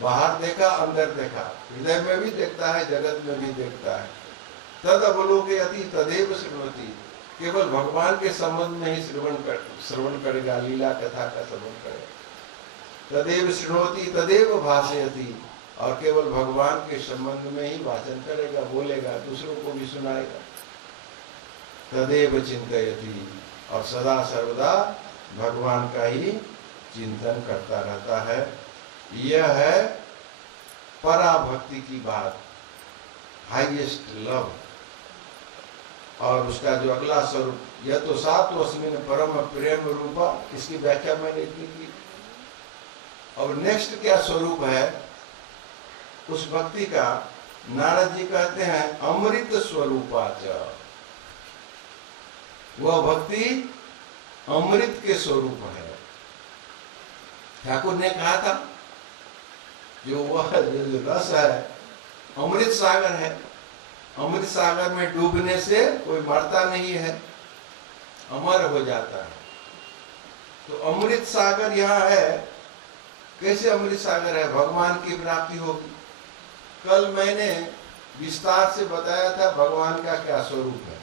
बाहर देखा, अंदर देखा, हृदय में भी देखता है, जगत में भी देखता है। तद अवलोकयति तदेव शृणोति, केवल भगवान के संबंध में ही श्रवण करेगा, लीला कथा का श्रवण करेगा। तदेव शृणोति तदेव भाषयति, और केवल भगवान के संबंध में ही भाषण करेगा, बोलेगा, दूसरों को भी सुनाएगा। तदेव चिंतयति, और सदा सर्वदा भगवान का ही चिंतन करता रहता है। यह है पराभक्ति की बात, हाईएस्ट लव। और उसका जो अगला स्वरूप, यह तो सात्वस्मिन् परम प्रेम रूपा, इसकी व्याख्या मैंने इतनी की। और नेक्स्ट क्या स्वरूप है उस भक्ति का? नारद जी कहते हैं अमृत स्वरूपाच, वह भक्ति अमृत के स्वरूप है। ठाकुर ने कहा था जो वह जो रस है अमृत सागर है, अमृत सागर में डूबने से कोई मरता नहीं है, अमर हो जाता है। तो अमृत सागर यहाँ है। कैसे अमृत सागर है? भगवान की प्राप्ति होगी। कल मैंने विस्तार से बताया था भगवान का क्या स्वरूप है।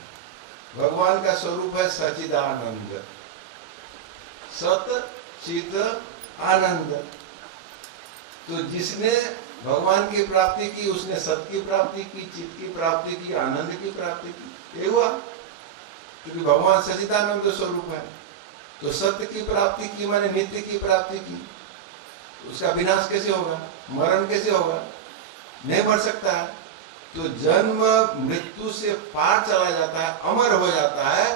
भगवान का स्वरूप है सच्चिदानंद, सत चित आनंद। तो जिसने भगवान की प्राप्ति की उसने सत की प्राप्ति की, चित्त की प्राप्ति की, आनंद की प्राप्ति की। ये हुआ क्योंकि भगवान सच्चिदानंद स्वरूप है। तो सत्य की प्राप्ति की माने नित्य की प्राप्ति की। उसका विनाश कैसे होगा? मरण कैसे होगा? नहीं मर सकता है। तो जन्म मृत्यु से पार चला जाता है, अमर हो जाता है,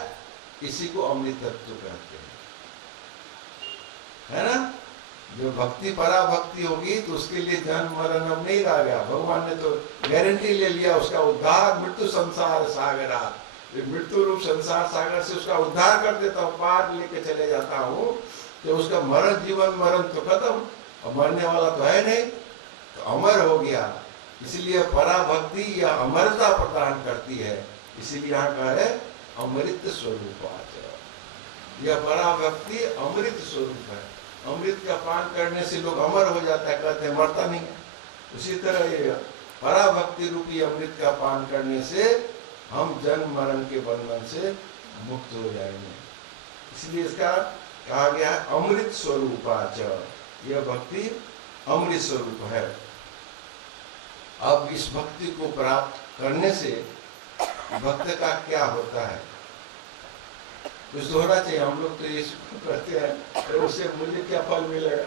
इसी को अमृत तत्व कहते हैं, है ना। जो भक्ति पराभक्ति होगी तो उसके लिए जन्म मरण अब नहीं रह गया। भगवान ने तो गारंटी ले लिया उसका उद्धार। मृत्यु संसार सागरा, मृत्यु रूप संसार सागर से उसका उद्धार कर देता हूँ, पार लेके चले जाता हूँ। तो उसका मरण जीवन मरण तो खत्म, और मरने वाला तो है नहीं, तो अमर हो गया। इसलिए पराभक्ति या अमरता प्रदान करती है। इसीलिए यहाँ का है अमृत स्वरूप। यह पराभक्ति अमृत स्वरूप है। अमृत का पान करने से लोग अमर हो जाता है, कहते हैं मरता नहीं है। उसी तरह ये पराभक्ति रूपी अमृत का पान करने से हम जन्म मरण के बंधन से मुक्त हो जाएंगे। इसलिए इसका कहा गया है अमृत स्वरूपाच। यह भक्ति अमृत स्वरूप है। अब इस भक्ति को प्राप्त करने से भक्त का क्या होता है? कुछ तो होना चाहिए। हम लोग तो ये करते हैं, तो उससे मुझे क्या फल मिलेगा,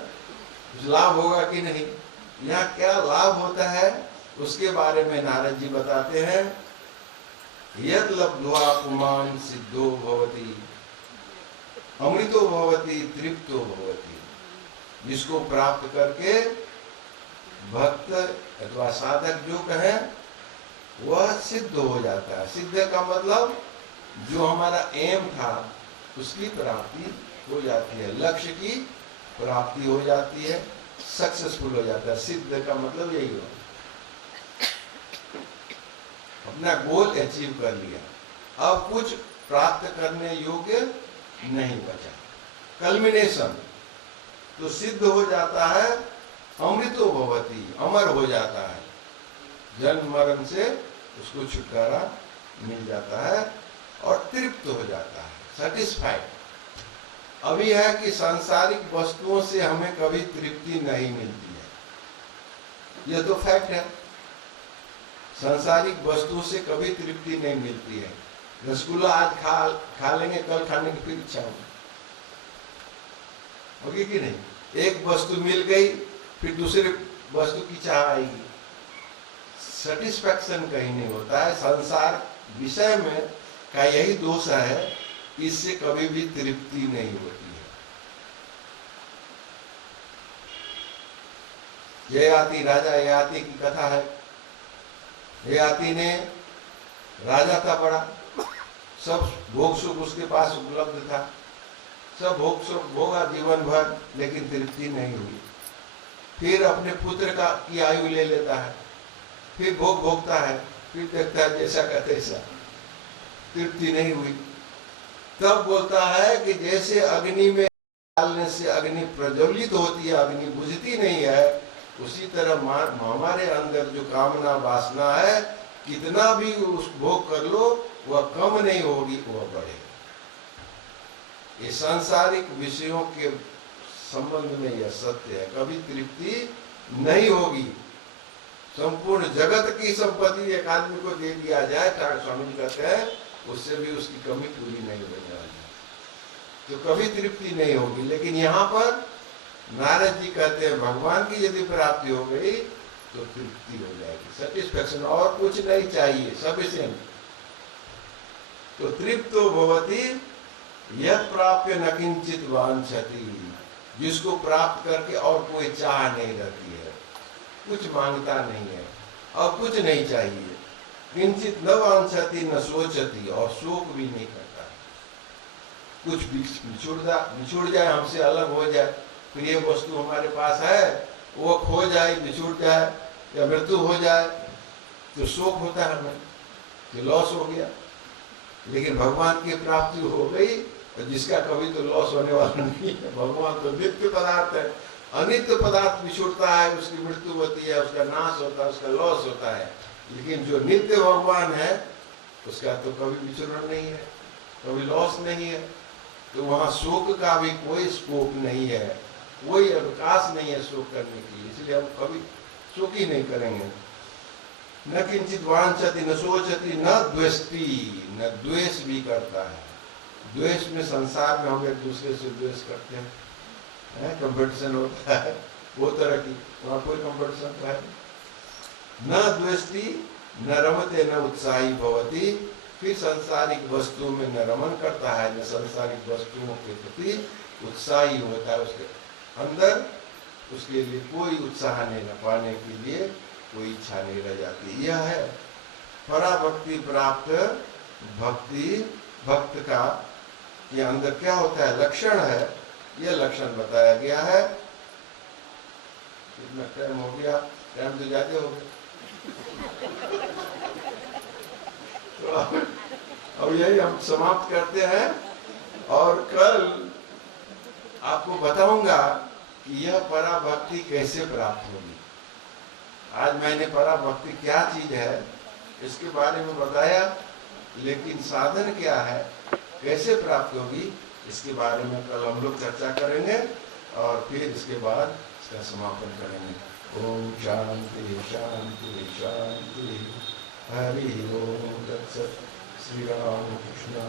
कुछ लाभ होगा कि नहीं? यहाँ क्या लाभ होता है उसके बारे में नारद जी बताते हैं। यद लब्ध्वा पुमान् सिद्धो भवति अमृतो भवति तृप्तो भवति। जिसको प्राप्त करके भक्त अथवा साधक जो कहे वह सिद्ध हो जाता है। सिद्ध का मतलब जो हमारा एम था उसकी प्राप्ति हो जाती है, लक्ष्य की प्राप्ति हो जाती है, सक्सेसफुल हो जाता है। सिद्ध का मतलब यही हो, अपना गोल अचीव कर लिया, अब कुछ प्राप्त करने योग्य नहीं बचा, कल्मिनेशन। तो सिद्ध हो जाता है, अमृतो भवति, अमर हो जाता है, जन्म मरण से उसको छुटकारा मिल जाता है और तृप्त हो जाता है, सेटिस्फाइड। अभी है कि सांसारिक वस्तुओं से हमें कभी तृप्ति नहीं मिलती है, यह तो फैक्ट है। सांसारिक वस्तुओं से कभी तृप्ति नहीं मिलती है। रसगुल्ला आज खा लेंगे, कल खाने की फिर इच्छा होगी कि नहीं? एक वस्तु मिल गई फिर दूसरे वस्तु की चाह आएगी। सेटिस्फैक्शन कहीं नहीं होता है। संसार विषय में का यही दोष है, इससे कभी भी तृप्ति नहीं होती है। ययाति राजा ययाति की कथा है। ययाति ने राजा था बड़ा, सब भोग सुख उसके पास उपलब्ध था, सब भोग सुख भोगा जीवन भर, लेकिन तृप्ति नहीं हुई। फिर अपने पुत्र की आयु ले लेता है, फिर भोग भोगता है, फिर देखता है जैसा का तैसा, तृप्ति नहीं हुई। तब बोलता है कि जैसे अग्नि में डालने से अग्नि प्रज्वलित होती है, अग्नि बुझती नहीं है, उसी तरह हमारे अंदर जो कामना वासना है, कितना भी उस भोग कर लो वह कम नहीं होगी, वह बढ़ेगी। ये सांसारिक विषयों के संबंध में यह सत्य है, कभी तृप्ति नहीं होगी। संपूर्ण जगत की संपत्ति एक आदमी को दे दिया जाए, ठाकुर स्वामी जी कहते हैं, उससे भी उसकी कमी पूरी नहीं होने वाली, तो कभी तृप्ति नहीं होगी। लेकिन यहाँ पर नारद जी कहते हैं भगवान की यदि प्राप्ति हो गई तो तृप्ति हो जाएगी, सेटिस्फैक्शन, और कुछ नहीं चाहिए, सफिशिएंट। तो तृप्तो भवति यत् प्राप्य न किंचित वांछति। जिसको प्राप्त करके और कोई चाह नहीं रहती है, कुछ मांगता नहीं है और कुछ नहीं चाहिए। किंचित न वांछति न सोचती, और शोक भी नहीं करता। कुछ बिछुड़ जाए, हमसे अलग हो जाए प्रिय वस्तु हमारे पास है, वो खो जाए, बिछुड़ जाए या मृत्यु हो जाए तो शोक होता है हमें कि लॉस हो गया। लेकिन भगवान की प्राप्ति हो गई तो जिसका कभी तो लॉस होने वाला नहीं है। भगवान तो नित्य पदार्थ है, अनित्य पदार्थ बिछुड़ता है, उसकी मृत्यु होती है, उसका नाश होता है, उसका लॉस होता है। लेकिन जो नित्य भगवान है उसका तो कभी विचरण नहीं है, कभी लॉस नहीं है। तो वहाँ शोक का भी कोई स्कोप नहीं है, कोई अवकाश नहीं है शोक करने की, इसलिए हम कभी शोक ही नहीं करेंगे। न किंचित वांछति न सोचति न द्वेष्टि, न द्वेष भी करता है। द्वेष में संसार में हम एक दूसरे से द्वेष करते हैं, कंपटीशन होता है वो तरह की, वहाँ कोई कंपटीशन है। न द्वेष्टि न रमते न उत्साही भवति, फिर सांसारिक वस्तु में न रमन करता है, न सांसारिक वस्तुओं के प्रति उत्साही होता है। उसके अंदर उसके लिए कोई उत्साह नहीं, न पाने के लिए कोई इच्छा नहीं रह जाती। यह है पराभक्ति प्राप्त भक्ति, भक्त का ये अंदर क्या होता है, लक्षण है। यह लक्षण बताया गया है। कितना टाइम हो गया? टाइम तो जाते हो गए। तो अब यही हम समाप्त करते हैं और कल आपको बताऊंगा कि यह पराभक्ति कैसे प्राप्त होगी। आज मैंने पराभक्ति क्या चीज है इसके बारे में बताया, लेकिन साधन क्या है, कैसे प्राप्त होगी, इसके बारे में कल हम लोग चर्चा करेंगे और फिर इसके बाद इसका समापन करेंगे। ओम शांति शांति शांति। हरि ओम तत्सत। श्री राम कृष्ण